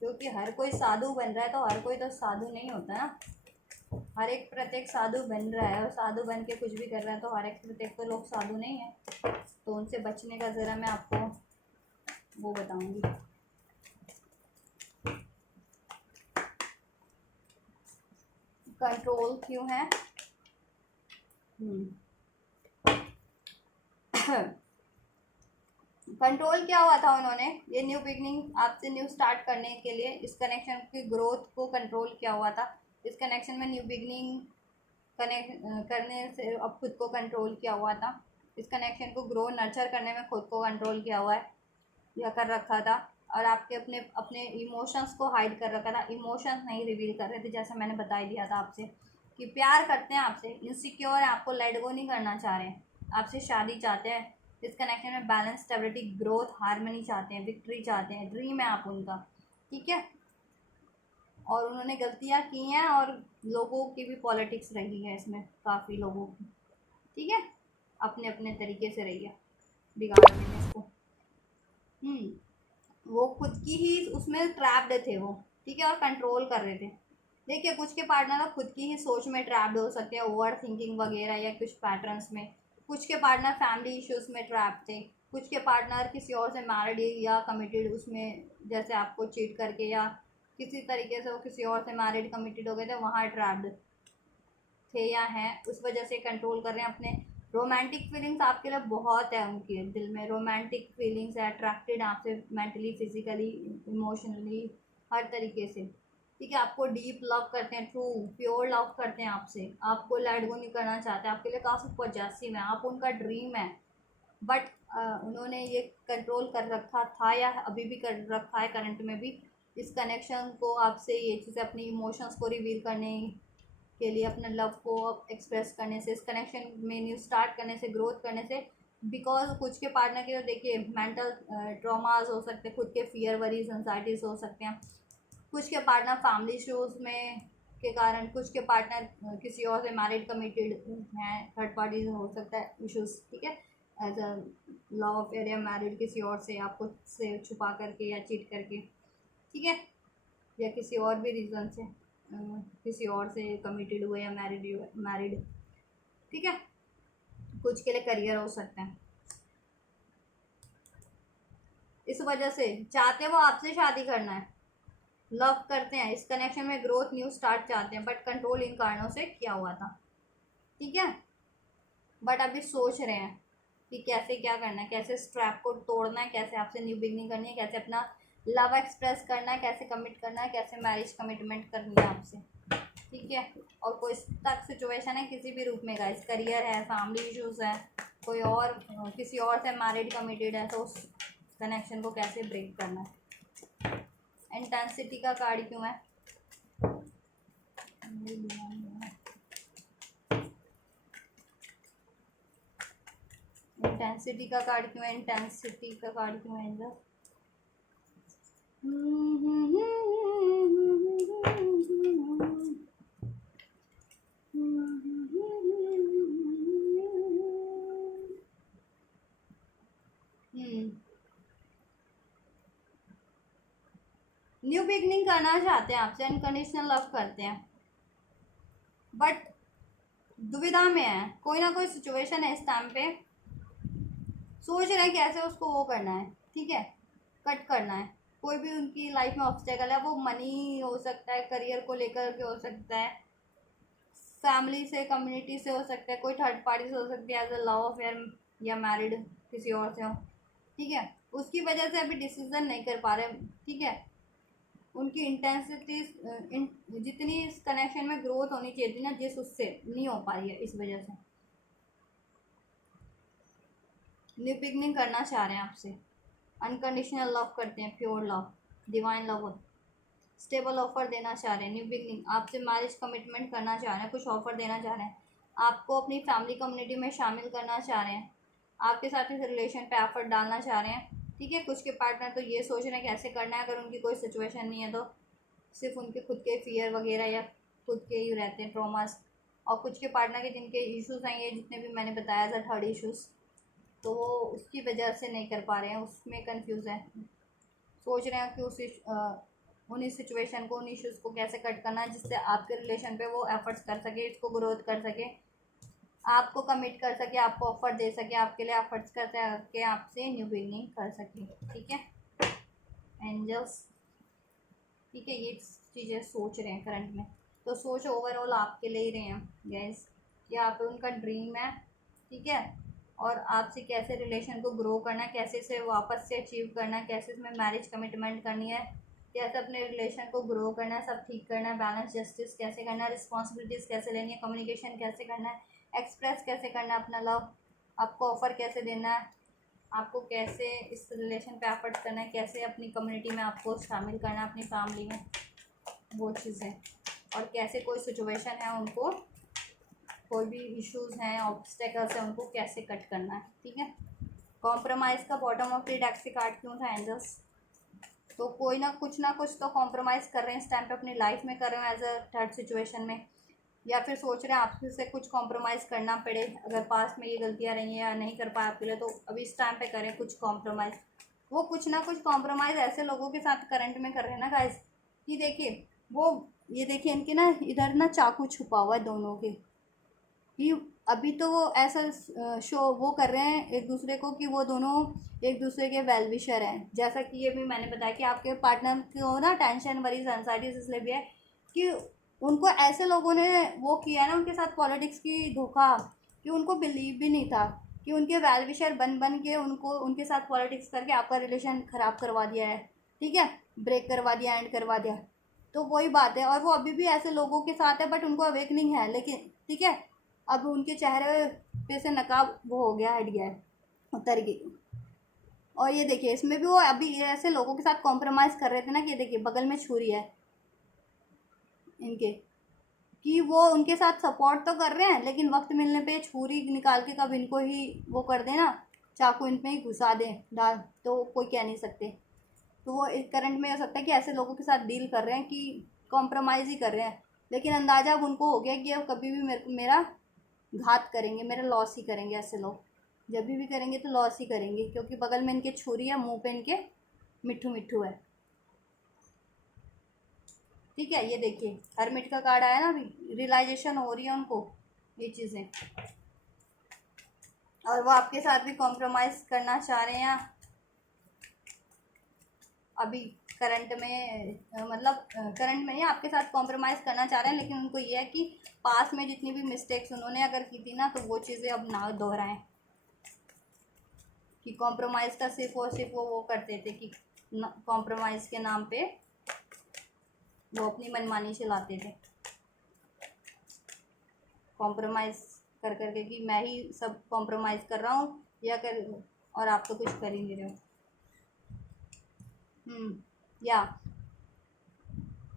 क्योंकि हर कोई साधु बन रहा है, तो हर कोई तो साधु नहीं होता ना। हर एक प्रत्येक साधु बन रहा है, और साधु बन के कुछ भी कर रहा है, तो हर एक प्रत्येक तो लोग साधु नहीं है। तो उनसे बचने का ज़रा मैं आपको वो बताऊंगी। कंट्रोल क्यों है? कंट्रोल क्या हुआ था उन्होंने, ये न्यू बिगनिंग आपसे न्यू स्टार्ट करने के लिए, इस कनेक्शन की ग्रोथ को कंट्रोल किया हुआ था। इस कनेक्शन में न्यू बिगनिंग कनेक्ट करने से अब खुद को कंट्रोल किया हुआ था। इस कनेक्शन को ग्रो नर्चर करने में खुद को कंट्रोल किया हुआ है, यह कर रखा था। और आपके अपने अपने इमोशंस को हाइड कर रखा था, इमोशंस नहीं रिवील कर रहे थे, जैसा मैंने बता ही दिया था आपसे कि प्यार करते हैं आपसे, इनसिक्योर है, आपको लेट गो नहीं करना चाह रहे हैं, आपसे शादी चाहते हैं। इस कनेक्शन में बैलेंस, स्टेबिलिटी, ग्रोथ, हारमनी चाहते हैं, विक्ट्री चाहते हैं, ड्रीम है आप उनका, ठीक है। और उन्होंने गलतियाँ की हैं, और लोगों की भी पॉलिटिक्स रही है इसमें, काफ़ी लोगों की, ठीक है, अपने अपने तरीके से रही है बिगाड़ देने इसको। वो खुद की ही उसमें ट्रैप्ड थे वो, ठीक है, और कंट्रोल कर रहे थे। देखिए, कुछ के पार्टनर ना खुद की ही सोच में ट्रैप्ड हो सकते हैं, ओवर थिंकिंग वगैरह या कुछ पैटर्न्स में। कुछ के पार्टनर फैमिली इश्यूज में ट्रैप थे। कुछ के पार्टनर किसी और से मैरिड या कमिटेड उसमें, जैसे आपको चीट करके या किसी तरीके से वो किसी और से मैरिड कमिटेड हो गए थे, वहाँ ट्रैप्ड थे या हैं, उस वजह से कंट्रोल कर रहे हैं अपने। रोमांटिक फीलिंग्स आपके लिए बहुत है, उनके दिल में रोमांटिक फीलिंग्स है, अट्रैक्टेड आपसे मेंटली, फिजिकली, इमोशनली, हर तरीके से, ठीक है। आपको डीप लव करते हैं, ट्रू प्योर लव करते हैं आपसे, आपको लेट गो नहीं करना चाहते, आपके लिए काफ़ी पॉजिटिव है, आप उनका ड्रीम है। बट उन्होंने ये कंट्रोल कर रखा था, या अभी भी कर रखा है करंट में भी, इस कनेक्शन को आपसे, ये चीज़ें अपनी इमोशंस को रिवील करने के लिए, अपने लव को एक्सप्रेस करने से, इस कनेक्शन में न्यू स्टार्ट करने से, ग्रोथ करने से। बिकॉज कुछ के पार्टनर के, तो देखिए, मेंटल ट्रॉमास हो सकते हैं, खुद के फियर, वरीज, एंजाइटीज हो सकते हैं। कुछ के पार्टनर फैमिली इशूज़ में के कारण, कुछ के पार्टनर किसी और से मैरिड कमिटेड हैं, थर्ड पार्टी हो सकता है इशूज़, ठीक है, एज अ लव अफेयर या मैरिड किसी और से, आपको से छुपा करके या चीट करके, ठीक है, या किसी और भी रीज़न से किसी और से कमिटेड हुए या मैरिड, ठीक है। कुछ के लिए करियर हो सकता है, इस वजह से चाहते हैं वो आपसे शादी करना है, लव करते हैं, इस कनेक्शन में ग्रोथ, न्यू स्टार्ट चाहते हैं, बट कंट्रोल इन कारणों से किया हुआ था, ठीक है। बट अभी सोच रहे हैं कि कैसे क्या करना है, कैसे स्ट्रैप को तोड़ना है, कैसे आपसे न्यू बिगनिंग करनी है, कैसे अपना लव एक्सप्रेस करना है, कैसे कमिट करना है, कैसे मैरिज कमिटमेंट करनी है आपसे, ठीक है। और कोई तक सिचुएशन है किसी भी रूप में, गाइस, करियर है, फैमिली इश्यूज है, कोई और किसी और से मैरिड कमिटेड है, तो उस कनेक्शन को कैसे ब्रेक करना है। इंटेंसिटी का कार्ड क्यों है? इंटेंसिटी का कार्ड क्यों है? इंटेंसिटी का कार्ड क्यों है इधर? न्यू बिगनिंग करना चाहते हैं आपसे, अनकंडीशनल लव करते हैं, बट दुविधा में है, कोई ना कोई सिचुएशन है इस टाइम पे, सोच रहे हैं कैसे उसको वो करना है, ठीक है, कट करना है। कोई भी उनकी लाइफ में ऑब्स्टेकल है, वो मनी हो सकता है, करियर को लेकर के हो सकता है, फैमिली से, कम्युनिटी से हो सकता है, कोई थर्ड पार्टी से हो सकती है, एज अ लव अफेयर या मैरिड किसी और से हो, ठीक है, उसकी वजह से अभी डिसीजन नहीं कर पा रहे, ठीक है। उनकी इंटेंसिटी जितनी इस कनेक्शन में ग्रोथ होनी चाहिए थी ना, जिस उससे नहीं हो पा रही है, इस वजह से न्यू बिगनिंग करना चाह रहे हैं आपसे, अनकंडीशनल लव करते हैं, pure love, divine love, stable offer देना चाह रहे हैं, न्यू बिगनिंग, आपसे मैरिज कमिटमेंट करना चाह रहे हैं, कुछ ऑफर देना चाह रहे हैं, आपको अपनी फैमिली कम्युनिटी में शामिल करना चाह रहे हैं, आपके साथ इस रिलेशन पे एफर्ट डालना चाह रहे हैं, ठीक है। कुछ के पार्टनर तो ये सोच रहे हैं कैसे करना है, अगर उनकी कोई सिचुएशन नहीं है तो सिर्फ उनके खुद के फियर वगैरह या खुद के ही रहते हैं ट्रॉमास, और कुछ के पार्टनर के जिनके इश्यूज हैं, ये जितने भी मैंने बताया था थर्ड इश्यूज़, तो वो उसकी वजह से नहीं कर पा रहे हैं, उसमें कंफ्यूज है, सोच रहे हैं कि उन सिचुएशन को, उन इश्यूज़ को कैसे कट करना है जिससे आपके रिलेशन पे वो एफर्ट्स कर सके, इसको ग्रोथ कर सके, आपको कमिट कर सके, आपको ऑफर दे सके, आपके लिए एफर्ट्स कर सके, आपसे न्यू बिगनिंग कर सके, ठीक है एंजल्स, ठीक है। ये चीज़ें सोच रहे हैं करंट में, तो सोच ओवरऑल आपके लिए ही रहे हैं गैस, ये आप उनका ड्रीम है, ठीक है। और आपसे कैसे रिलेशन को ग्रो करना है, कैसे इसे वापस से अचीव करना है, कैसे इसमें मैरिज कमिटमेंट करनी है, कैसे अपने रिलेशन को ग्रो करना है, सब ठीक करना है, बैलेंस जस्टिस कैसे करना है, रिस्पॉन्सिबिलिटीज़ कैसे लेनी है, कम्युनिकेशन कैसे करना है, एक्सप्रेस कैसे करना है अपना लव, आपको ऑफ़र कैसे देना है, आपको कैसे इस रिलेशन पे एफर्ट करना है, कैसे अपनी कम्युनिटी में आपको शामिल करना है, अपनी फैमिली में, वो चीज़ें, और कैसे कोई सिचुएशन है उनको, कोई भी इश्यूज़ हैं, ऑब्स्टेकल्स हैं, उनको कैसे कट करना है, ठीक है। कॉम्प्रोमाइज़ का बॉटम ऑफ द डेक से कार्ड क्यों था एंजल्स, तो कोई ना कुछ तो कॉम्प्रोमाइज़ कर रहे हैं इस टाइम पे अपनी लाइफ में, कर रहे हैं एज अ थर्ड सिचुएशन में, या फिर सोच रहे हैं आपसे कुछ कॉम्प्रोमाइज़ करना पड़े, अगर पास में ये गलतियाँ रही हैं या नहीं कर पाए आपके लिए, तो अभी इस टाइम पे करें कुछ कॉम्प्रोमाइज़। वो कुछ ना कुछ कॉम्प्रोमाइज़ ऐसे लोगों के साथ करंट में कर रहे हैं ना गाइस, कि देखिए वो, ये देखिए इनके ना इधर ना चाकू छुपा हुआ है दोनों के, कि अभी तो वो ऐसा शो वो कर रहे हैं एक दूसरे को कि वो दोनों एक दूसरे के वेल विशर हैं, जैसा कि ये भी मैंने बताया कि आपके पार्टनर को ना टेंशन वरीज एंजाइटीज इसलिए भी है कि उनको ऐसे लोगों ने वो किया है ना उनके साथ पॉलिटिक्स की धोखा, कि उनको बिलीव भी नहीं था, कि उनके वेल विशर बन बन के उनको उनके साथ पॉलिटिक्स करके आपका रिलेशन ख़राब करवा दिया है, ठीक है, ब्रेक करवा दिया, एंड करवा दिया। तो वही बात है, और वो अभी भी ऐसे लोगों के साथ है, बट उनको अवेकनिंग है, लेकिन ठीक है, अब उनके चेहरे पे से नकाब वो हो गया, हट गया है, उतर गई। और ये देखिए इसमें भी वो अभी ऐसे लोगों के साथ कॉम्प्रोमाइज़ कर रहे थे ना, कि देखिए बगल में छुरी है इनके, कि वो उनके साथ सपोर्ट तो कर रहे हैं, लेकिन वक्त मिलने पे छुरी निकाल के कब इनको ही वो कर देना, चाकू इन पे ही घुसा दें डाल, तो कोई कह नहीं सकते। तो वो इस करंट में हो सकता है कि ऐसे लोगों के साथ डील कर रहे हैं कि कॉम्प्रोमाइज़ ही कर रहे हैं, लेकिन अंदाज़ा अब उनको हो गया कि अब कभी भी मेरा घात करेंगे, मेरा लॉस ही करेंगे, ऐसे लोग जब भी करेंगे तो लॉस ही करेंगे, क्योंकि बगल में इनके छुरी है, मुंह पे इनके मिट्ठू मिट्ठू है, ठीक है। ये देखिए हरमिट का कार्ड आया ना, अभी रियलाइजेशन हो रही है उनको ये चीज़ें, और वो आपके साथ भी कॉम्प्रोमाइज़ करना चाह रहे हैं अभी करंट में, मतलब करंट में ही आपके साथ कॉम्प्रोमाइज़ करना चाह रहे हैं, लेकिन उनको ये है कि पास में जितनी भी मिस्टेक्स उन्होंने अगर की थी ना, तो वो चीज़ें अब ना दोहराएं, कि कॉम्प्रोमाइज़ का सिर्फ और सिर्फ वो करते थे कि कॉम्प्रोमाइज़ के नाम पे वो अपनी मनमानी चलाते थे, कॉम्प्रोमाइज़ कर करके कि मैं ही सब कॉम्प्रोमाइज़ कर रहा हूँ या कर, और आप तो कुछ कर ही नहीं रहे हो। या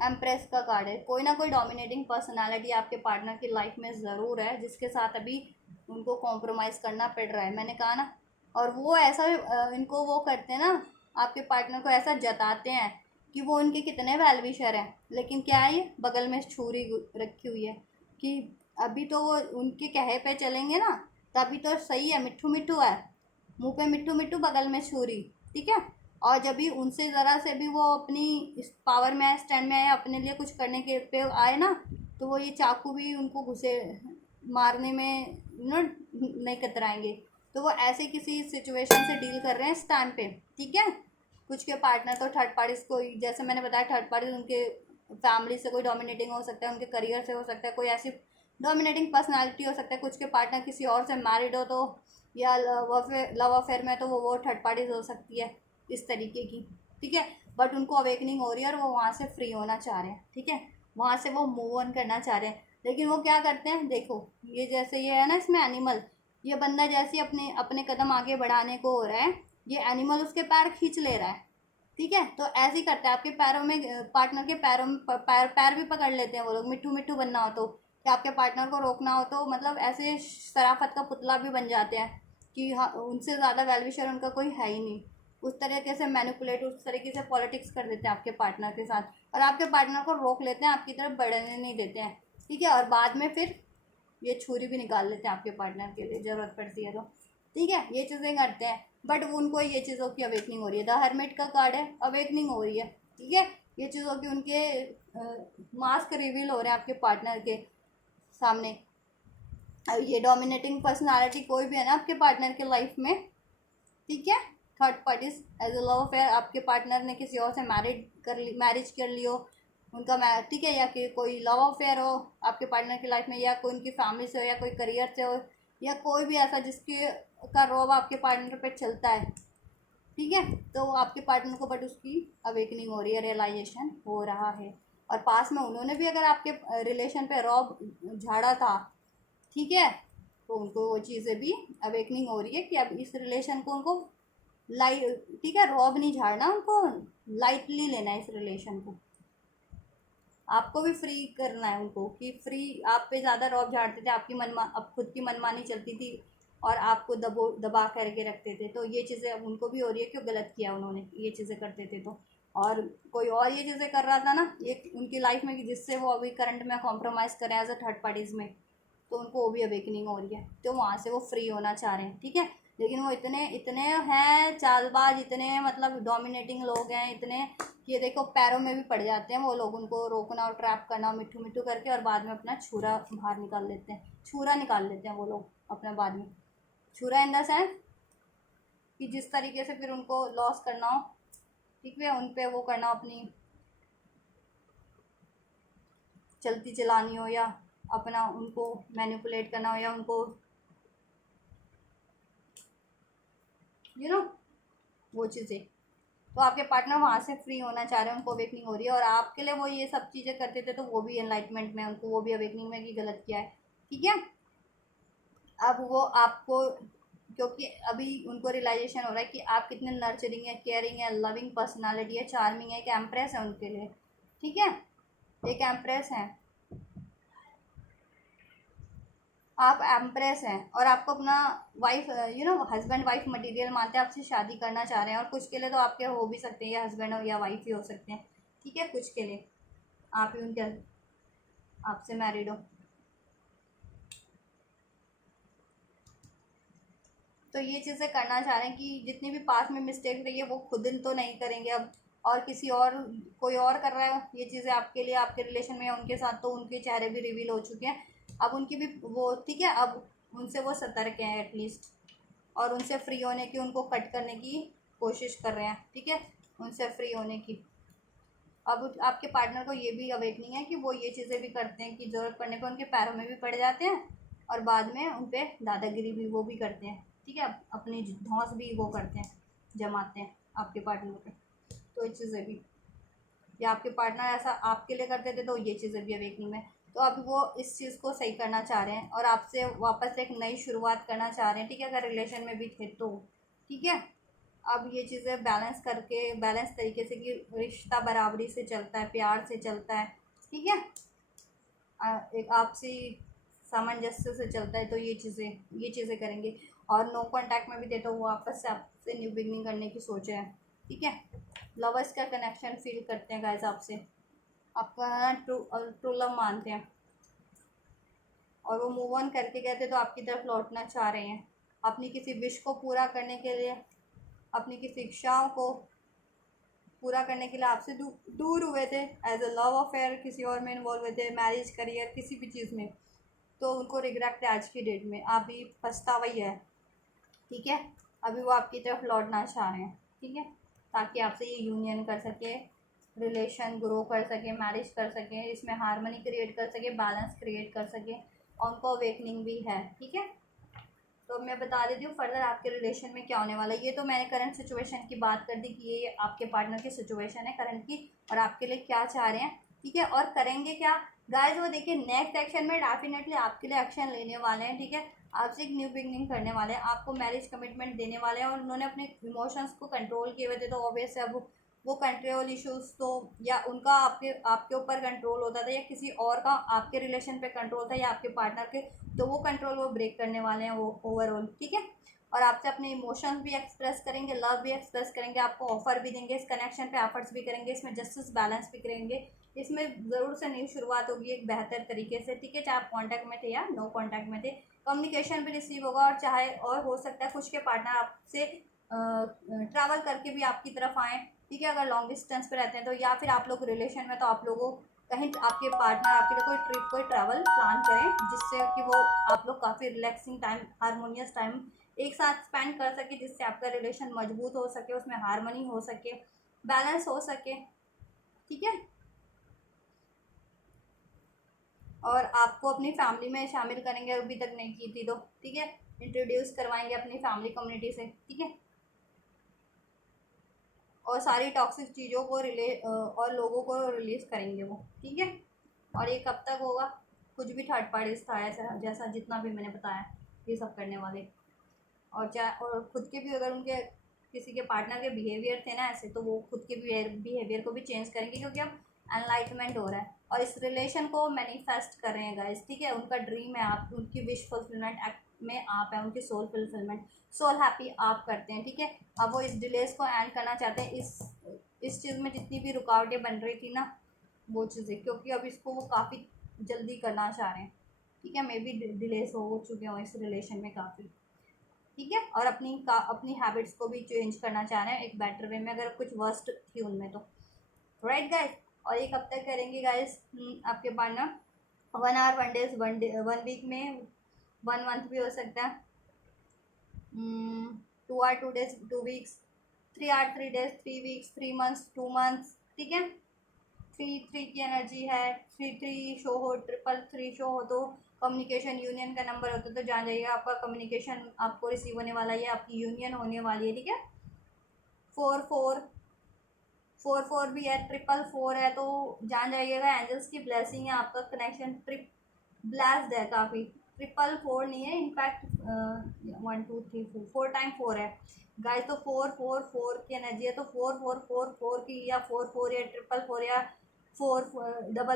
एम्प्रेस का कार्ड है, कोई ना कोई डोमिनेटिंग पर्सनालिटी आपके पार्टनर की लाइफ में ज़रूर है, जिसके साथ अभी उनको कॉम्प्रोमाइज़ करना पड़ रहा है, मैंने कहा ना। और वो ऐसा इनको वो करते हैं ना, आपके पार्टनर को ऐसा जताते हैं कि वो उनके कितने वेल विशर हैं, लेकिन क्या है ये बगल में छुरी रखी हुई है, कि अभी तो वो उनके कहे पे चलेंगे ना, तभी तो सही है, मिट्ठू मिट्ठू है, मुंह पे मिट्टू मिट्टू, बगल में छुरी, ठीक है। और जब भी उनसे ज़रा से भी वो अपनी इस पावर में आए, स्टैंड में आए, अपने लिए कुछ करने के पे आए ना, तो वो ये चाकू भी उनको घुसे मारने में नहीं कतराएंगे। तो वो ऐसे किसी सिचुएशन से डील कर रहे हैं इस टाइम पे, ठीक है। कुछ के पार्टनर तो थर्ड पार्टीज को, जैसे मैंने बताया, थर्ड पार्टी उनके फैमिली से कोई डोमिनेटिंग हो सकता है, उनके करियर से हो सकता है, कोई ऐसी डोमिनेटिंग पर्सनालिटी हो सकता है, कुछ के पार्टनर किसी और से मैरिड हो, तो या लव अफेयर में तो वो थर्ड पार्टीज हो सकती है इस तरीके की, ठीक है। बट उनको अवेकनिंग हो रही है और वो वहाँ से फ्री होना चाह रहे हैं, ठीक है, वहाँ से वो मूव ऑन करना चाह रहे हैं। लेकिन वो क्या करते हैं, देखो ये जैसे ये है ना इसमें एनिमल, ये बंदा जैसे अपने अपने कदम आगे बढ़ाने को हो रहा है, ये एनिमल उसके पैर खींच ले रहा है, ठीक है। तो ऐसे ही करते हैं आपके पैरों में, पार्टनर के पैरों में पैर भी पकड़ लेते हैं वो लोग, मिट्टू मिट्टू बनना हो तो, कि आपके पार्टनर को रोकना हो तो मतलब ऐसे शराफत का पुतला भी बन जाते हैं कि हाँ उनसे ज़्यादा वेलविशर उनका कोई है ही नहीं। उस तरीके से मैनिपुलेट, उस तरीके से पॉलिटिक्स कर देते हैं आपके पार्टनर के साथ, और आपके पार्टनर को रोक लेते हैं, आपकी तरफ बढ़ने नहीं देते हैं, ठीक है। और बाद में फिर ये छुरी भी निकाल लेते हैं आपके पार्टनर के लिए, ज़रूरत पड़ती है तो, ठीक है, ये चीज़ें करते हैं। बट उनको ये चीज़ों की अवेकनिंग हो रही है, द हर्मिट का कार्ड है, अवेकनिंग हो रही है, ठीक है। ये चीज़ों की उनके मास्क रिवील हो रहे हैं आपके पार्टनर के सामने। अब ये डोमिनेटिंग पर्सनालिटी कोई भी है ना आपके पार्टनर के लाइफ में, ठीक है, third parties as a love affair, आपके पार्टनर ने किसी और से मैरिज कर ली हो उनका, ठीक है, या कि कोई लव अफेयर हो आपके पार्टनर की लाइफ में, या कोई उनकी फैमिली से हो, या कोई करियर से हो, या कोई भी ऐसा जिसके का रौब आपके पार्टनर पे चलता है, ठीक है। तो आपके पार्टनर को बट उसकी अवेकनिंग हो रही है, रियलाइजेशन हो रहा है। और पास में उन्होंने भी अगर आपके रिलेशन पे रौब झाड़ा था, ठीक है, तो उनको वो चीज़ें भी अवेकनिंग हो रही है कि अब इस रिलेशन को उनको लाइट, ठीक है, रौब नहीं झाड़ना, उनको लाइटली लेना है इस रिलेशन को। आपको भी फ्री करना है उनको, कि फ्री आप पे ज़्यादा रौब झाड़ते थे, आपकी अब खुद की मनमानी चलती थी और आपको दबा करके रखते थे, तो ये चीज़ें अब उनको भी हो रही है, क्यों गलत किया उन्होंने ये चीज़ें करते थे तो। और कोई और ये चीज़ें कर रहा था ना ये उनकी लाइफ में, कि जिससे वो अभी करंट में कॉम्प्रोमाइज़ करें एज अ थर्ड पार्टीज़ में, तो उनको वो भी अवेकनिंग हो रही है, तो वहाँ से वो फ्री होना चाह रहे हैं, ठीक है। लेकिन वो इतने इतने हैं चालबाज, इतने मतलब डोमिनेटिंग लोग हैं, इतने ये देखो पैरों में भी पड़ जाते हैं वो लोग, उनको रोकना और ट्रैप करना मिट्टू मिट्टू करके, और बाद में अपना छुरा बाहर निकाल लेते हैं, छुरा निकाल लेते हैं वो लोग अपना बाद में। छुरा इन द सेंस कि जिस तरीके से फिर उनको लॉस करना हो, ठीक है, उन पर वो करना अपनी चलती चलानी हो, या अपना उनको मैनिपुलेट करना हो, या उनको वो चीज़ें। तो आपके पार्टनर वहाँ से फ्री होना चाह रहे हैं, उनको अवेकनिंग हो रही है, और आपके लिए वो ये सब चीज़ें करते थे तो वो भी एनलाइटमेंट में, उनको वो भी अवेकनिंग में कि गलत किया है, ठीक है। अब वो आपको, क्योंकि अभी उनको रियलाइजेशन हो रहा है कि आप कितने नर्चरिंग है, केयरिंग है, लविंग पर्सनालिटी है, चार्मिंग है, एक एम्प्रेस है उनके लिए, ठीक है, एक एम्प्रेस है, आप एम्प्रेस हैं, और आपको अपना वाइफ हस्बैंड वाइफ मटेरियल मानते हैं, आपसे शादी करना चाह रहे हैं, और कुछ के लिए तो आपके हो भी सकते हैं, या हस्बैंड हो या वाइफ ही हो सकते हैं, ठीक है, कुछ के लिए आप ही उनके आपसे मैरिड हो। तो ये चीज़ें करना चाह रहे हैं कि जितनी भी पास में मिस्टेक रही है वो खुद तो नहीं करेंगे अब, और किसी और कोई और कर रहा है ये चीज़ें आपके लिए, आपके रिलेशन में उनके साथ, तो उनके चेहरे भी रिवील हो चुके हैं, अब उनकी भी वो, ठीक है, अब उनसे वो सतर्क हैं एटलीस्ट, और उनसे फ्री होने की, उनको कट करने की कोशिश कर रहे हैं, ठीक है, उनसे फ्री होने की। अब आपके पार्टनर को ये भी अवेकनिंग है कि वो ये चीज़ें भी करते हैं कि ज़रूरत पड़ने पर उनके पैरों में भी पड़ जाते हैं, और बाद में उन पर दादागिरी भी वो भी करते हैं, ठीक है, अपनी धौंस भी वो करते हैं, जमाते हैं आपके पार्टनर पे। तो ये चीज़ें भी, या आपके पार्टनर ऐसा आपके लिए करते थे, तो ये चीज़ें भी अवेकनिंग में, तो अभी वो इस चीज़ को सही करना चाह रहे हैं और आपसे वापस एक नई शुरुआत करना चाह रहे हैं, ठीक है, अगर रिलेशन में भी थे तो, ठीक है। अब ये चीज़ें बैलेंस करके, बैलेंस तरीके से, कि रिश्ता बराबरी से चलता है, प्यार से चलता है, ठीक है, एक आपसी सामंजस्य से चलता है, तो ये चीज़ें करेंगे। और नो कांटेक्ट में भी थे तो वो वापस से आपसे न्यू बिगनिंग करने की सोच है, ठीक है। लवर्स का कनेक्शन फील करते हैं गाइस आपसे, आपका ट्रू ट्रू लव मानते हैं, और वो मूव ऑन करके गए थे तो आपकी तरफ लौटना चाह रहे हैं, अपनी किसी विश को पूरा करने के लिए, अपनी किसी इच्छाओं को पूरा करने के लिए आपसे दूर हुए थे, एज अ लव अफेयर किसी और में इन्वॉल्व हुए थे, मैरिज करियर किसी भी चीज़ में, तो उनको रिग्रेट है आज की डेट में, अभी पछतावा ही है, ठीक है। अभी वो आपकी तरफ लौटना चाह रहे हैं, ठीक है, ताकि आपसे ये यूनियन कर सके, रिलेशन ग्रो कर सके, मैरिज कर सके, इसमें हार्मनी क्रिएट कर सके, बैलेंस क्रिएट कर सके, और उनको अवेकनिंग भी है, ठीक है। तो अब मैं बता देती हूँ फर्दर आपके रिलेशन में क्या होने वाला है। ये तो मैंने करंट सिचुएशन की बात कर दी कि ये आपके पार्टनर की सिचुएशन है करंट की, और आपके लिए क्या चाह रहे हैं, ठीक है, और करेंगे क्या गाइस। वो देखिए नेक्स्ट एक्शन में डेफिनेटली आपके लिए एक्शन लेने वाले हैं, ठीक है, आपसे एक न्यू बिगनिंग करने वाले हैं, आपको मैरिज कमिटमेंट देने वाले हैं, और उन्होंने अपने इमोशंस को कंट्रोल किए हुए थे, तो ऑब्वियस है अब वो कंट्रोल इश्यूज तो या उनका आपके आपके ऊपर कंट्रोल होता था या किसी और का आपके रिलेशन पे कंट्रोल था या आपके पार्टनर के, तो वो कंट्रोल वो ब्रेक करने वाले हैं वो ओवरऑल, ठीक है। और आपसे अपने इमोशंस भी एक्सप्रेस करेंगे, लव भी एक्सप्रेस करेंगे, आपको ऑफर भी देंगे, इस कनेक्शन पे एफर्ट्स भी करेंगे, इसमें जस्टिस बैलेंस भी करेंगे, इसमें ज़रूर से नई शुरुआत होगी एक बेहतर तरीके से, ठीक है, चाहे आप कॉन्टैक्ट में थे या नो कॉन्टैक्ट में थे, कम्युनिकेशन भी रिसीव होगा, और चाहे और हो सकता है कुछ के पार्टनर आपसे ट्रैवल करके भी आपकी तरफ आएँ, ठीक है, अगर लॉन्ग डिस्टेंस पे रहते हैं तो, या फिर आप लोग रिलेशन में तो आप लोगों कहीं आपके पार्टनर आपके लिए कोई ट्रिप कोई ट्रैवल प्लान करें, जिससे कि वो आप लोग काफ़ी रिलैक्सिंग टाइम हारमोनियस टाइम एक साथ स्पेंड कर सके, जिससे आपका रिलेशन मजबूत हो सके, उसमें हारमोनी हो सके, बैलेंस हो सके, ठीक है। और आपको अपनी फैमिली में शामिल करेंगे, अभी तक नहीं की थी तो, ठीक है, इंट्रोड्यूस करवाएंगे अपनी फैमिली कम्युनिटी से, ठीक है, और सारी टॉक्सिक चीज़ों को और लोगों को रिलीज करेंगे वो, ठीक है। और ये कब तक होगा, कुछ भी थर्ड पार्टीज था ऐसा जैसा जितना भी मैंने बताया ये सब करने वाले, और चाहे और खुद के भी अगर उनके किसी के पार्टनर के बिहेवियर थे ना ऐसे, तो वो खुद के बिहेवियर को भी चेंज करेंगे, क्योंकि अब एनलाइटमेंट हो रहा है और इस रिलेशन को मैनिफेस्ट कर रहे हैं गाइस, ठीक है। उनका ड्रीम है आप, उनकी विश फुलफिलमेंट में आप है, उनकी सोल फुलफिलमेंट, सोल हैप्पी आप करते हैं, ठीक है। अब वो इस डिलेस को एंड करना चाहते हैं, इस चीज़ में जितनी भी रुकावटें बन रही थी ना वो चीज़ें, क्योंकि अब इसको वो काफ़ी जल्दी करना चाह रहे हैं, ठीक है, मे बी डिलेस हो चुके हों इस रिलेशन में काफ़ी, ठीक है, और अपनी हैबिट्स को भी चेंज करना चाह रहे हैं एक बेटर वे में, अगर कुछ वर्स्ट थी उनमें तो, राइट गाइस। और ये कब तक करेंगे गाइस, आपके पार्टनर 1 आवर 1 डेज 1 वीक में 1 मंथ भी हो सकता है, 2 hour 2 days 2 weeks, 3 hour 3 days 3 weeks 3 months 2 months, ठीक है। 3 3 की एनर्जी है, 3 3 शो हो, 3 शो हो तो कम्युनिकेशन यूनियन का नंबर होता है, तो जान जाइएगा आपका कम्युनिकेशन आपको रिसीव होने वाला है, आपकी यूनियन होने वाली है, ठीक है। 4 4 भी है, 4 है, तो जान जाइएगा एंजल्स की ब्लेसिंग है, आपका कनेक्शन ट्रिप ब्लेस्ड है काफ़ी। 4 नहीं है, इनफैक्ट 1 2 3 4 टाइम 4 है गाइस, तो 4 4 4 की एनर्जी है, तो 4 4 4 4 की या 4 4 या 4 या 4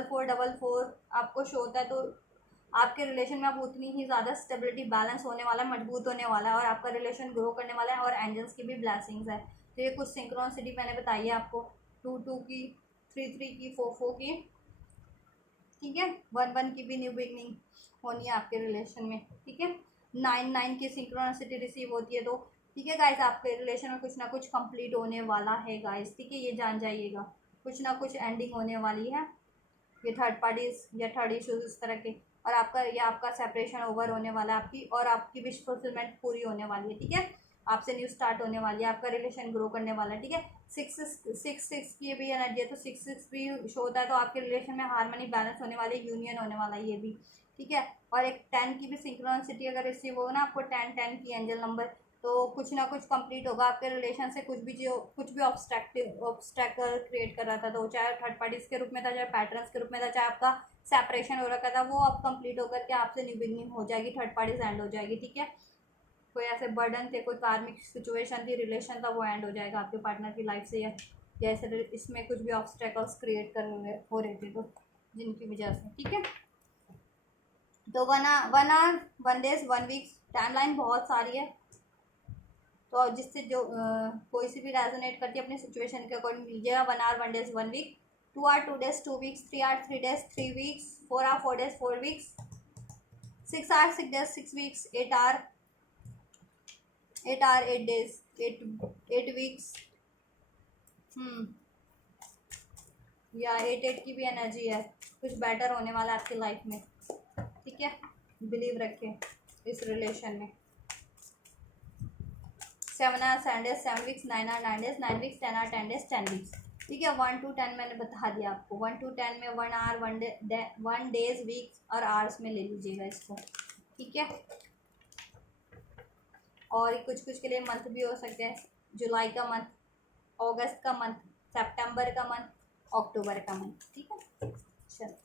4 4 आपको शो होता है, तो आपके रिलेशन में अब उतनी ही ज़्यादा स्टेबिलिटी बैलेंस होने वाला है, मजबूत होने वाला है, और आपका रिलेशन ग्रो करने वाला है, और एंजल्स की भी ब्लेसिंग्स है। तो ये कुछ सिंक्रोनिसिटी मैंने बताई है आपको, 2 2 की, 3 3 की, 4 4 की, ठीक है, 1 1 की भी न्यू बिगनिंग होनी है आपके रिलेशन में, ठीक है। 9 9 की सिंक्रोनिसिटी रिसीव होती है, तो ठीक है गाइस, आपके रिलेशन में कुछ ना कुछ कंप्लीट होने वाला है गाइस, ठीक है, ये जान जाइएगा, कुछ ना कुछ एंडिंग होने वाली है, ये थर्ड पार्टीज या थर्ड इशूज इस तरह के, और आपका सेपरेशन ओवर होने वाला है, आपकी और आपकी विश फुलफिलमेंट पूरी होने वाली है, ठीक है, आपसे न्यू स्टार्ट होने वाली है, आपका रिलेशन ग्रो करने वाला है, ठीक है। 6 6 की भी एनर्जी है, तो 6 6 भी शो होता है, तो आपके रिलेशन में हारमोनी बैलेंस होने वाली है, यूनियन होने वाला है ये भी, ठीक है। और एक 10 की भी सिंक्रोनिसिटी अगर रिसीव होगा ना आपको, 10 10 की एंजल नंबर, तो कुछ ना कुछ कंप्लीट होगा आपके रिलेशन से, कुछ भी ऑब्स्टैकल क्रिएट कर रहा था, तो चाहे थर्ड पार्टीज के रूप में था, चाहे पैटर्न्स के रूप में था, चाहे आपका सेपरेशन हो रखा था, वो अब कंप्लीट होकर के आपसे न्यू बिगनिंग हो जाएगी, थर्ड पार्टीज एंड हो जाएगी, ठीक है। कोई ऐसे बर्डन थे, कोई कार्मिक सिचुएशन थी, रिलेशन था, वो एंड हो जाएगा आपके पार्टनर की लाइफ से, या जैसे इसमें कुछ भी ऑब्स्टैकल्स क्रिएट हो रहे थे तो जिनकी वजह से, ठीक है। तो 1 आवर 1 डेज 1 वीक्स टाइमलाइन बहुत सारी है, तो जिससे जो कोई सी भी रेजोनेट करती है अपनी सिचुएशन के अकॉर्डिंग लीजिएगा। 1 hour 1 days 1 week, 2 hour 2 days 2 weeks, 3 hour 3 days 3 weeks, 4 hour 4 days 4 weeks, 6 hour 6 days 6 weeks, 8 hour 8 days 8 weeks, या 8 की भी एनर्जी है, कुछ बेटर होने वाला है आपकी लाइफ में, ठीक है, बिलीव रखें इस रिलेशन में। 7 hour 7 days 7 weeks, 9 hour 9 days 9 weeks, 10 hour 10 days 10 weeks, ठीक है। 1 to 10 मैंने बता दिया आपको, 1 to 10 में 1 आवर 1 डेज वीक्स और आवर्स में ले लीजिएगा इसको, ठीक है। और कुछ कुछ के लिए मंथ भी हो सकते हैं, जुलाई का मंथ, अगस्त का मंथ, सितंबर का मंथ, अक्टूबर का मंथ, ठीक है। चलो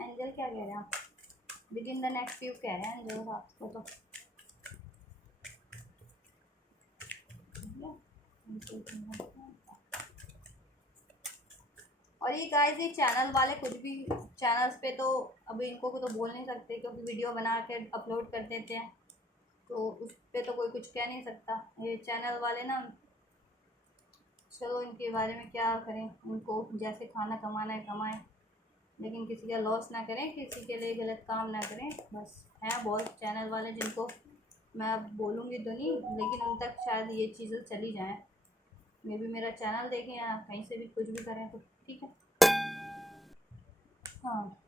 एंजल क्या कह रहे हैं आप? With in the next few कह रहे हैं एंजल आपको तो। और ये गाइस, ये चैनल वाले कुछ भी चैनल्स पे तो अभी इनको को तो बोल नहीं सकते, क्योंकि वीडियो बना के अपलोड कर देते हैं, तो उस पर तो कोई कुछ कह नहीं सकता। ये चैनल वाले ना, चलो इनके बारे में क्या करें, उनको जैसे खाना कमाना है कमाएं, लेकिन किसी का लॉस ना करें, किसी के लिए गलत काम ना करें। बस हैं बहुत चैनल वाले जिनको मैं अब बोलूँगी तो नहीं, लेकिन उन तक शायद ये चीज़ें चली जाएँ। मे भी मेरा चैनल देखें या कहीं से भी कुछ भी करें तो ठीक है। हाँ,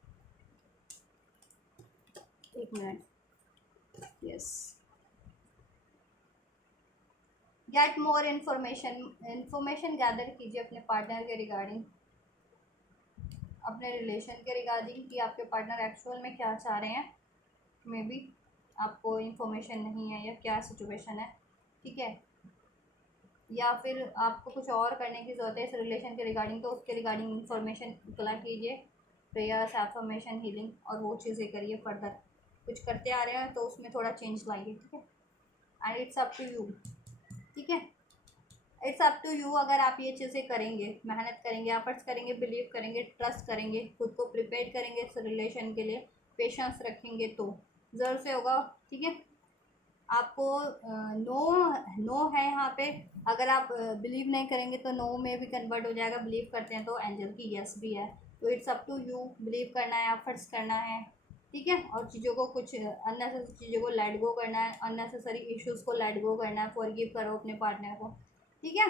एक minute. Yes, get more information gather कीजिए अपने पार्टनर के रिगार्डिंग, अपने रिलेशन के रिगार्डिंग, कि आपके पार्टनर एक्चुअल में क्या चाह रहे हैं। मे बी आपको इन्फॉर्मेशन नहीं है या क्या सिचुएशन है, ठीक है। या फिर आपको कुछ और करने की ज़रूरत है इस रिलेशन के रिगार्डिंग, तो उसके रिगार्डिंग इन्फॉर्मेशन कलेक्ट कीजिए, प्रेयर्स, एफर्मेशन, हीलिंग, और वो चीज़ें करिए। फर्दर कुछ करते आ रहे हैं तो उसमें थोड़ा चेंज लाइए, ठीक है। And it's up to you, ठीक है। इट्स अप टू यू, अगर आप ये चीज़ें करेंगे, मेहनत करेंगे, एफर्ट्स करेंगे, बिलीव करेंगे, ट्रस्ट करेंगे, खुद को प्रिपेयर करेंगे इस रिलेशन के लिए, पेशेंस रखेंगे, तो ज़रूर से होगा, ठीक है। आपको नो नो है यहाँ पे, अगर आप बिलीव नहीं करेंगे तो नो में भी कन्वर्ट हो जाएगा, बिलीव करते हैं तो एंजल की यस भी है। तो it's up to you, believe करना है, एफर्ट्स करना है, ठीक है। और चीज़ों को, कुछ अननेसेसरी चीज़ों को लेट गो करना है, अननेसेसरी इश्यूज़ को लेट गो करना है, फॉरगिव करो अपने पार्टनर को, ठीक है।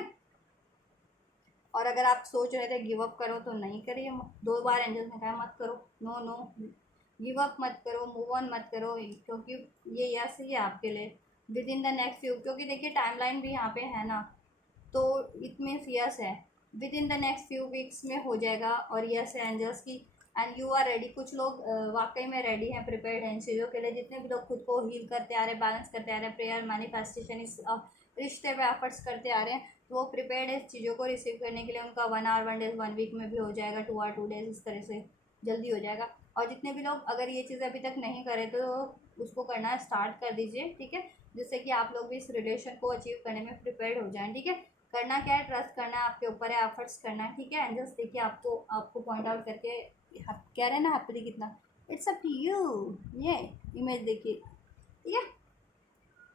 और अगर आप सोच रहे थे गिव अप करो तो नहीं करिए, 2 बार एंजल ने कहा मत करो, नो नो, गिव अप मत करो, मूव ऑन मत करो, क्योंकि ये यस ही है आपके लिए with in the next few, क्योंकि देखिए टाइमलाइन भी यहाँ पे है ना, तो इट मीन्स यस है, with in the next few weeks में हो जाएगा, और यस है एंजल्स की। एंड यू आर रेडी, कुछ लोग वाकई में रेडी हैं, प्रिपेयर्ड हैं इन चीज़ों के लिए, जितने भी लोग खुद को हील करते आ रहे हैं, बैलेंस करते आ रहे हैं, प्रेयर, मैनिफेस्टेशन, इस रिश्ते पे एफर्ट्स करते आ रहे हैं, तो वो प्रिपेयर्ड है इस चीज़ों को रिसीव करने के लिए। उनका 1 आवर 1 डेज 1 वीक में भी हो जाएगा, 2 आवर 2 डेज, इस तरह से जल्दी हो जाएगा। और जितने भी लोग अगर ये चीज़ अभी तक नहीं करे तो उसको करना स्टार्ट कर दीजिए, ठीक है, जिससे कि आप लोग भी इस रिलेशन को अचीव करने में प्रिपेयर्ड हो जाएं, ठीक है। करना क्या है, ट्रस्ट करना है, आपके ऊपर है, एफर्ट्स करना है, ठीक है। एंजल्स देखिए आपको आपको पॉइंट आउट करके कह रहे हैं ना हैप्पीली कितना, इट्स अप टू यू, ये इमेज देखिए, ठीक है।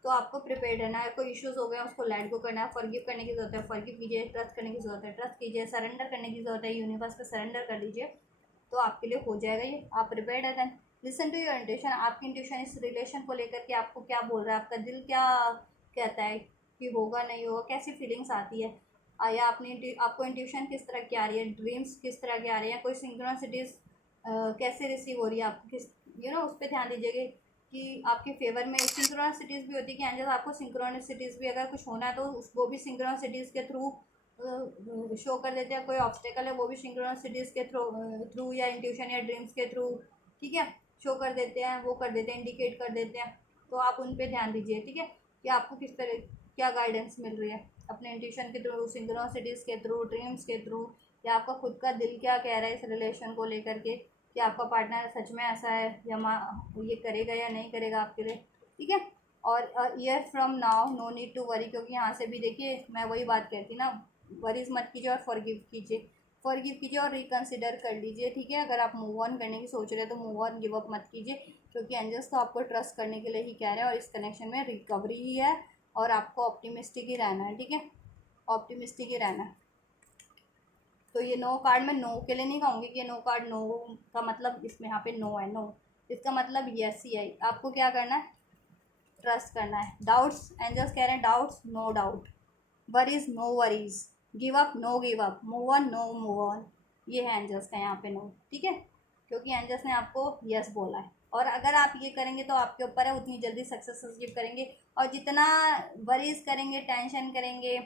तो आपको प्रिपेयर रहना है, कोई इश्यूज हो गए उसको लेट गो करना है, फॉरगिव करने की जरूरत है, फॉरगिव कीजिए, ट्रस्ट करने की जरूरत है, ट्रस्ट कीजिए, सरेंडर करने की जरूरत है, यूनिवर्स पे सरेंडर कर दीजिए, तो आपके लिए हो जाएगा ये, आप प्रिपेयर्ड है। Then listen to your intuition, आपकी इंट्यूशन इस रिलेशन को लेकर के आपको क्या बोल रहा है, आपका दिल क्या कहता है कि होगा नहीं होगा, कैसी फीलिंग्स आती है, या अपनी आपको इंट्यूशन किस तरह की आ रही है, ड्रीम्स किस तरह की आ रही है, कोई सिंक्रोनिसिटीज कैसे रिसीव हो रही है आपको, किस उस पर ध्यान दीजिएगा कि आपके फेवर में सिंक्रोनिसिटीज़ भी होती है कि एंजल आपको सिंक्रोनिसिटीज़ भी अगर कुछ होना है तो वो भी सिंक्रोनिसिटीज़ के थ्रू शो कर देते हैं, कोई ऑब्स्टेकल है वो भी सिंक्रोनिसिटीज़ के थ्रू या इंट्यूशन या ड्रीम्स के थ्रू, ठीक है, शो कर देते हैं, वो कर देते हैं, इंडिकेट कर देते हैं। तो आप उन पे ध्यान दीजिए, ठीक है, कि आपको किस तरह क्या गाइडेंस मिल रही है अपने इंट्यूशन के थ्रू, सिंक्रोनिसिटीज़ के थ्रू, ड्रीम्स के थ्रू, या आपका खुद का दिल क्या कह रहा है इस रिलेशन को लेकर के, कि आपका पार्टनर सच में ऐसा है या ये करेगा या नहीं करेगा आपके लिए, ठीक है। और year from now no need to worry, क्योंकि यहाँ से भी देखिए मैं वही बात कहती ना, वरीज मत कीजिए और फॉरगिव कीजिए, फॉरगिव कीजिए और रिकंसिडर कर लीजिए, ठीक है। अगर आप मूव ऑन करने की सोच रहे हैं तो मूव ऑन, गिव अप मत कीजिए, क्योंकि एंजल्स तो आपको ट्रस्ट करने के लिए ही कह रहे हैं, और इस कनेक्शन में रिकवरी ही है, और आपको ऑप्टिमिस्टिक ही रहना है, ठीक है, ऑप्टिमिस्टिक ही रहना है। तो ये नो कार्ड में नो के लिए नहीं कहूँगी कि ये नो कार्ड, नो का मतलब इसमें यहाँ पे नो है, नो इसका मतलब यस ही है। आपको क्या करना है, ट्रस्ट करना है। डाउट्स, एंजल्स कह रहे हैं doubts no doubt, worries no worries, give up no give up, move on no move on, ये है एंजल्स का यहाँ पे नो, ठीक है, क्योंकि एंजल्स ने आपको यस बोला है। और अगर आप ये करेंगे तो आपके ऊपर है, उतनी जल्दी सक्सेस अचीव करेंगे, और जितना वरीज करेंगे, टेंशन करेंगे,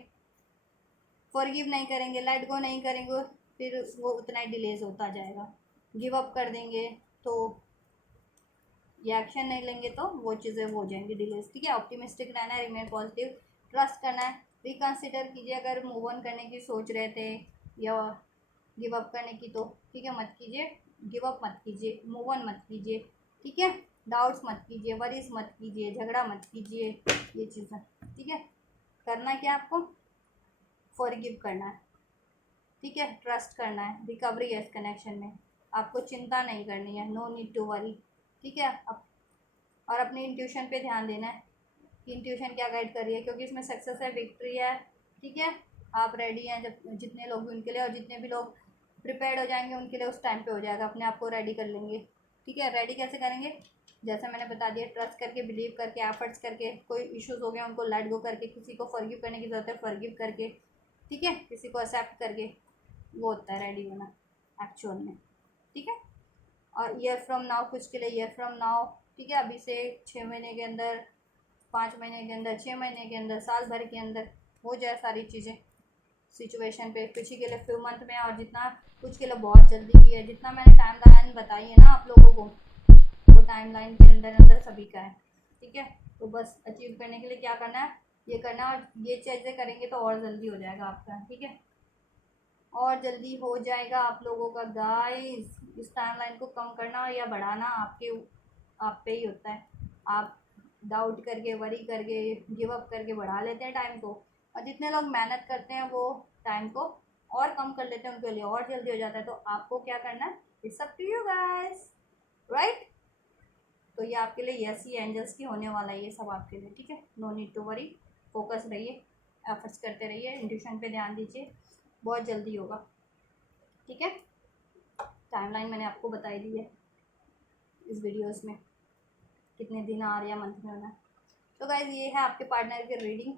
फॉरगिव नहीं करेंगे, लेट गो नहीं करेंगे, फिर वो उतना ही डिलेज होता जाएगा। गिव अप कर देंगे तो ये एक्शन नहीं लेंगे तो वो चीज़ें हो जाएंगी डिलेस, ठीक है। ऑप्टिमिस्टिक रहना है, रिमेन पॉजिटिव, ट्रस्ट करना है, रिकंसिडर कीजिए अगर मूव ऑन करने की सोच रहे थे या गिव अप करने की, तो ठीक है मत कीजिए, गिव अप मत कीजिए, मूव ऑन मत कीजिए, ठीक है। डाउट्स मत कीजिए, वरीज मत कीजिए, झगड़ा मत कीजिए, ये चीज़ें, ठीक है। करना क्या आपको, फॉरगिव करना है, ठीक है। ट्रस्ट करना है, रिकवरी है इस कनेक्शन में, आपको चिंता नहीं करनी है, नो नीड टू वरी, ठीक है। अब और अपनी इंट्यूशन पे ध्यान देना है कि इंट्यूशन क्या गाइड कर रही है, क्योंकि इसमें सक्सेस है, विक्ट्री है, ठीक है। आप रेडी हैं, जब जितने लोग भी उनके लिए, और जितने भी लोग प्रिपेयर्ड हो जाएंगे उनके लिए उस टाइम पे हो जाएगा, अपने आप को रेडी कर लेंगे, ठीक है। रेडी कैसे करेंगे, जैसे मैंने बता दिया, ट्रस्ट करके, बिलीव करके, एफर्ट्स करके, कोई इश्यूज हो गए उनको लेट गो करके, किसी को फॉरगिव करने की ज़रूरत है फॉरगिव करके, ठीक है, किसी को एक्सेप्ट करके, वो होता है रेडी होना एक्चुअल में, ठीक है। और ईयर फ्रॉम नाउ, कुछ के लिए ईयर फ्रॉम नाउ, ठीक है, अभी से 6 महीने के अंदर, 5 महीने के अंदर, 6 महीने के अंदर, साल भर के अंदर हो जाए सारी चीज़ें सिचुएशन पे, किसी के लिए फ्यू मंथ में, और जितना कुछ के लिए बहुत जल्दी भी है। जितना मैंने टाइम लाइन बताई है ना आप लोगों को, वो टाइम लाइन के अंदर अंदर सभी का है, ठीक है। तो बस अचीव करने के लिए क्या करना है, ये करना है, और ये चीज़ें करेंगे तो और जल्दी हो जाएगा आपका, ठीक है, और जल्दी हो जाएगा आप लोगों का गाइस। इस टाइमलाइन को कम करना या बढ़ाना आप पे ही होता है। आप डाउट करके, वरी करके, गिव अप करके बढ़ा लेते हैं टाइम को, और जितने लोग मेहनत करते हैं वो टाइम को और कम कर लेते हैं, उनके लिए और जल्दी हो जाता है। तो आपको क्या करना है, it's up to you guys, right. तो ये आपके लिए यस ही एंजल्स की होने वाला है, ये सब आपके लिए, ठीक है। No need to worry, focus रहिए, एफर्ट्स करते रहिए, इंट्यूशन पे ध्यान दीजिए, बहुत जल्दी होगा, ठीक है। टाइमलाइन मैंने आपको बताई दी है इस वीडियोस में, कितने दिन आ रहे हैं, मंथ में होना है। तो गाइज ये है आपके पार्टनर की रीडिंग,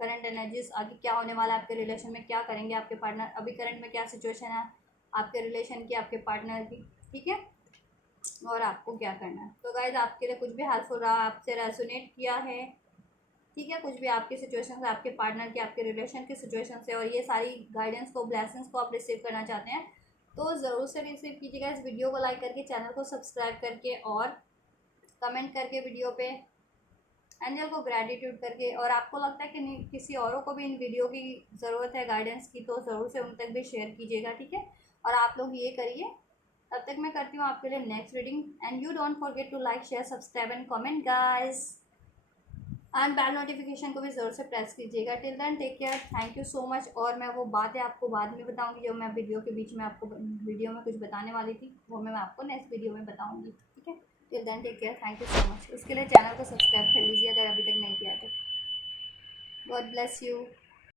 करंट एनर्जीज, आगे क्या होने वाला है आपके रिलेशन में, क्या करेंगे आपके पार्टनर, अभी करंट में क्या सिचुएशन है आपके रिलेशन की, आपके पार्टनर की, ठीक है, और आपको क्या करना है। तो गाइज आपके लिए कुछ भी हेल्पफुल रहा, आपसे रेजोनेट किया है, ठीक है, कुछ भी आपकी सिचुएशन से, आपके पार्टनर की, आपके रिलेशन की सिचुएशन से, और ये सारी गाइडेंस को, ब्लेसिंग्स को आप रिसीव करना चाहते हैं, तो ज़रूर से रिसीव कीजिएगा। इस वीडियो को लाइक करके, चैनल को सब्सक्राइब करके, और कमेंट करके वीडियो पे एंजल को ग्रेटिट्यूड करके, और आपको लगता है कि नहीं किसी औरों को भी इन वीडियो की ज़रूरत है गाइडेंस की, तो ज़रूर से उन तक भी शेयर कीजिएगा, ठीक है। और आप लोग ये करिए, तब तक मैं करती हूँ आपके लिए next reading, and you don't forget to like, share, subscribe and comment guys, and bell notification को भी ज़रूर से प्रेस कीजिएगा। Till then take care, thank you so much. और मैं वो बातें आपको बाद में बताऊंगी जो मैं वीडियो के बीच में आपको वीडियो में कुछ बताने वाली थी, वो मैं आपको नेक्स्ट वीडियो में बताऊंगी, ठीक है। Till then take care, thank you so much. उसके लिए चैनल को सब्सक्राइब कर लीजिए अगर अभी तक नहीं किया तो। God bless you.